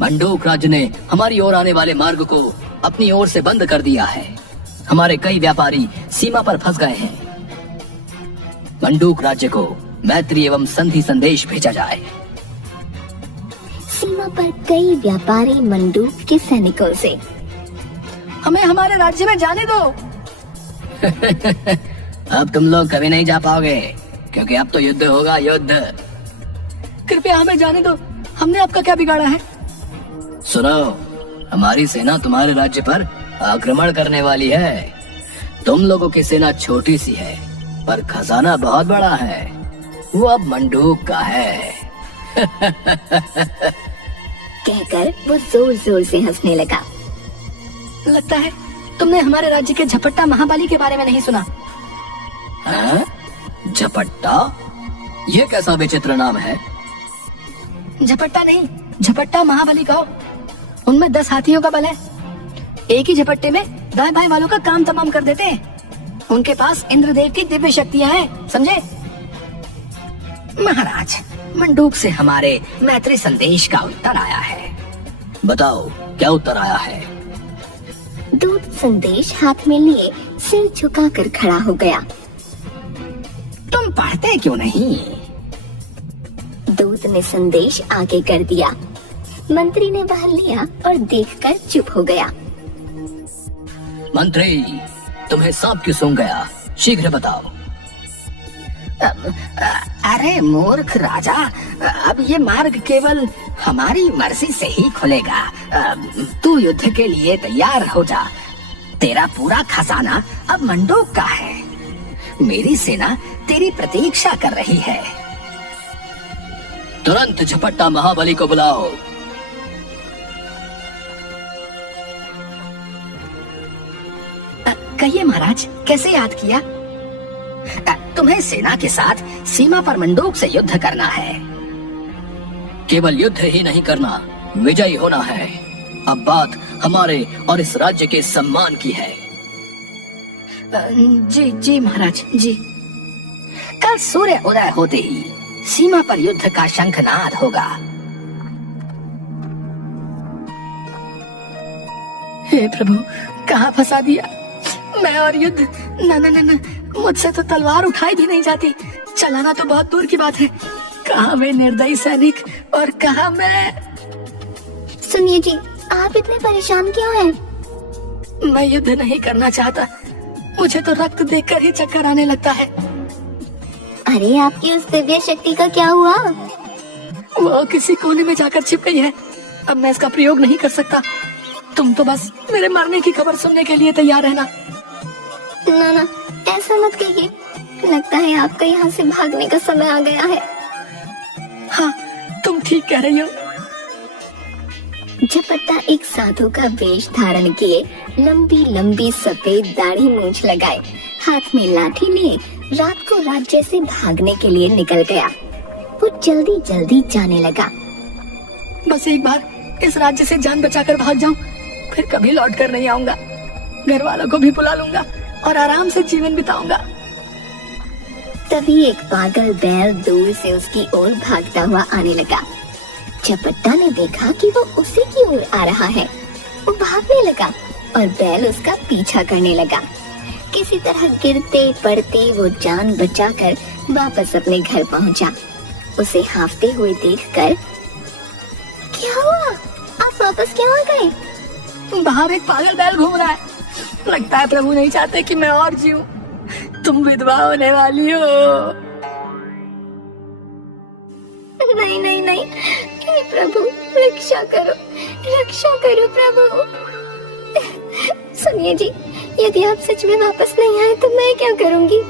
मंडूक राज्य ने हमारी ओर आने वाले मार्ग को अपनी ओर से बंद कर दिया है। हमारे कई व्यापारी सीमा पर फंस गए हैं। मंडूक राज्य को मैत्री एवं संधि संदेश भेजा जाए। सीमा पर कई व्यापारी मंडूक के सैनिकों से। हमें हमारे राज्य में जाने दो। अब तुम लोग कभी नहीं जा पाओगे, क्योंकि अब तो युद्ध होगा, युद्ध। कृपया हमें जाने दो, हमने आपका क्या बिगाड़ा है? सुनो, हमारी सेना तुम्हारे राज्य पर आक्रमण करने वाली है। तुम लोगों की सेना छोटी सी है, पर खजाना बहुत बड़ा है। वो अब मंडूक का है। कहकर वो जोर जोर से हंसने लगा। लगता है तुमने हमारे राज्य के झपट्टा महाबली के बारे में नहीं सुना। हाँ? झपट्टा? ये कैसा विचित्र नाम है? झपट्टा नहीं, झपट्टा महाबली कहो। उनमें 10 हाथियों का बल है। एक ही झपट्टे में दाएं बाएं वालों का काम तमाम कर देते हैं। उनके पास इंद्रदेव की दिव्य शक्तियां हैं, समझे? महाराज, मंडूक से हमारे मैत्री संदेश का उत्तर आया है। बताओ क्या उत्तर आया है? दूत संदेश हाथ में लिए सिर झुकाकर खड़ा हो गया। तुम पढ़ते क्यों नहीं? दूत ने संदेश आगे कर दिया। मंत्री ने वह लिया और देखकर चुप हो गया। मंत्री, तुम्हें सांप क्यों सूंघ गया? शीघ्र बताओ। अरे मूर्ख राजा, अब ये मार्ग केवल हमारी मर्जी से ही खुलेगा। तू युद्ध के लिए तैयार हो जा। तेरा पूरा खजाना अब मंडूक का है। मेरी सेना तेरी प्रतीक्षा कर रही है। तुरंत झपट्टा महाबली को बुलाओ। कहिए महाराज, कैसे याद किया? तुम्हें सेना के साथ सीमा पर मंडूक से युद्ध करना है। केवल युद्ध ही नहीं करना, विजयी होना है। अब बात हमारे और इस राज्य के सम्मान की है। जी जी महाराज जी। कल सूर्य उदय होते ही सीमा पर युद्ध का शंखनाद होगा। हे प्रभु, कहाँ फंसा दिया मैं और युद्ध। न न न न, मुझसे तो तलवार उठाई भी नहीं जाती। चलाना तो बहुत दूर की बात है। कहाँ वे निर्दयी सैनिक और कहा मैं। सुनिए जी, आप इतने परेशान क्यों हैं? मैं युद्ध नहीं करना चाहता, मुझे तो रक्त देखकर ही चक्कर आने लगता है। अरे आपकी उस दिव्य शक्ति का क्या हुआ? वो किसी कोने में जाकर छिप गई है, अब मैं इसका प्रयोग नहीं कर सकता। तुम तो बस मेरे मरने की खबर सुनने के लिए तैयार रहना। ना ना, ऐसा मत कहिए, लगता है आपका यहाँ से भागने का समय आ गया है। हाँ, तुम ठीक कह रही हो। झपट्टा एक साधु का वेश धारण किए, लंबी लंबी सफेद दाढ़ी मूंछ लगाए, हाथ में लाठी लिए रात को राज्य से भागने के लिए निकल गया। वो जल्दी जल्दी जाने लगा। बस एक बार इस राज्य से जान बचाकर भाग जाऊं, फिर कभी लौट कर नहीं आऊंगा। घर वालों को भी बुला लूंगा और आराम से जीवन बिताऊंगा। तभी एक पागल बैल दूर से उसकी ओर भागता हुआ आने लगा। झपट्टा ने देखा कि वो उसी की ओर आ रहा है। वो भागने लगा और बैल उसका पीछा करने लगा। किसी तरह गिरते पड़ते वो जान बचाकर वापस अपने घर पहुंचा। उसे हांफते हुए देखकर, क्या हुआ, आप वापस क्यों आ गए? बाहर एक पागल बैल घूम रहा है, लगता है प्रभु नहीं चाहते कि मैं और जीऊं। तुम विधवा होने वाली हो। नहीं नहीं नहीं, हे प्रभु रक्षा करो प्रभु। सुनिए जी, यदि आप सच में वापस नहीं आए तो मैं क्या करूंगी?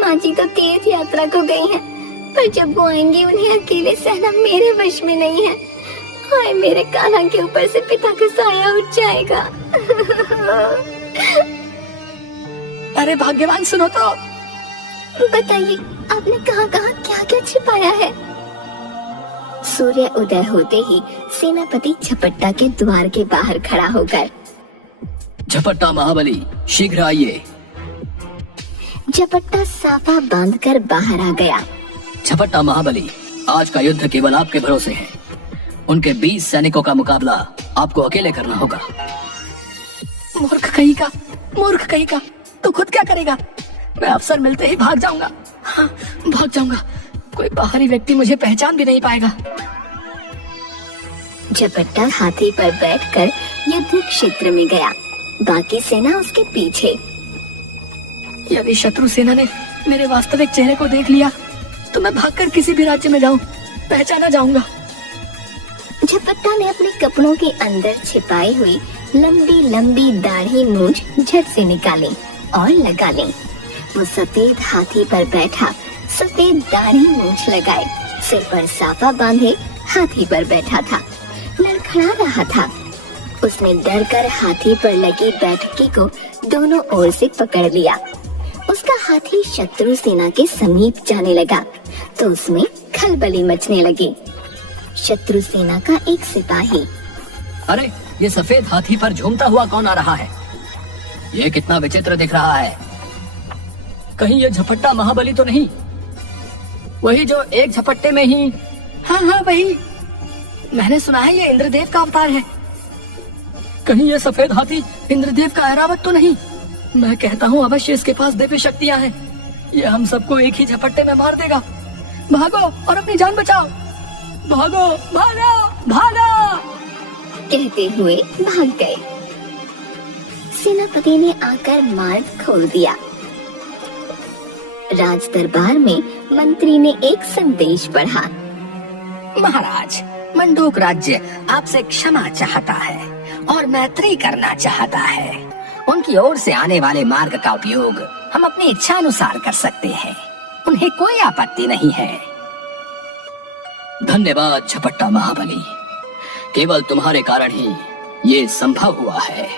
माँ जी तो तीर्थ यात्रा को गई हैं, पर जब वो आएंगी उन्हें अकेले सहना मेरे वश में नहीं है। हाय, मेरे कान्हा के ऊपर से पिता का साया उठ जाएगा। अरे भाग्यवान, सुनो तो। बताइए, आपने कहाँ कहाँ क्या क्या छिपाया है? सूर्य उदय होते ही सेनापति झपट्टा के द्वार के बाहर खड़ा होकर, झपट्टा महाबली, शीघ्र आइए। झपट्टा साफा बांधकर बाहर आ गया। झपट्टा महाबली, आज का युद्ध केवल आपके भरोसे है। उनके 20 सैनिकों का मुकाबला आपको अकेले करना होगा। मूर्ख कहीं का, तू खुद क्या करेगा? मैं अवसर मिलते ही भाग जाऊंगा। हाँ, भाग जाऊंगा। कोई बाहरी व्यक्ति मुझे पहचान भी नहीं पाएगा। झपट्टा हाथी पर बैठकर युद्ध क्षेत्र में गया, बाकी सेना उसके पीछे। यदि शत्रु सेना ने मेरे वास्तविक चेहरे को देख लिया तो मैं भागकर किसी भी राज्य में जाऊं, पहचाना जाऊंगा। झपट्टा ने अपने कपड़ों के अंदर छिपाई हुई लंबी लंबी दाढ़ी मूंछ झट से निकाली और लगा ली। वो सफेद हाथी पर बैठा, सफेद दाढ़ी मूंछ लगाए, सिर पर साफा बांधे हाथी पर बैठा था, लड़खड़ा रहा था। उसने डरकर हाथी पर लगी बैठकी को दोनों ओर से पकड़ लिया। उसका हाथी शत्रु सेना के समीप जाने लगा तो उसमें खलबली मचने लगी। शत्रु सेना का एक सिपाही, अरे, ये सफेद हाथी पर झूमता हुआ कौन आ रहा है? ये कितना विचित्र दिख रहा है। कहीं ये झपट्टा महाबली तो नहीं? वही जो एक झपट्टे में ही। हाँ, वही। मैंने सुना है ये इंद्रदेव का अवतार है। कहीं ये सफेद हाथी इंद्रदेव का ऐरावत तो नहीं? मैं कहता हूँ अवश्य इसके पास दिव्य शक्तियाँ हैं। ये हम सबको एक ही झपट्टे में मार देगा। भागो और अपनी जान बचाओ। भागो भागो भागो, कहते हुए भाग गए। सेनापति ने आकर मार्ग खोल दिया। राज दरबार में मंत्री ने एक संदेश पढ़ा। महाराज, मंडूक राज्य आपसे क्षमा चाहता है और मैत्री करना चाहता है। उनकी ओर से आने वाले मार्ग का उपयोग हम अपनी इच्छा अनुसार कर सकते हैं। उन्हें कोई आपत्ति नहीं है। धन्यवाद झपट्टा महाबली, केवल तुम्हारे कारण ही ये संभव हुआ है।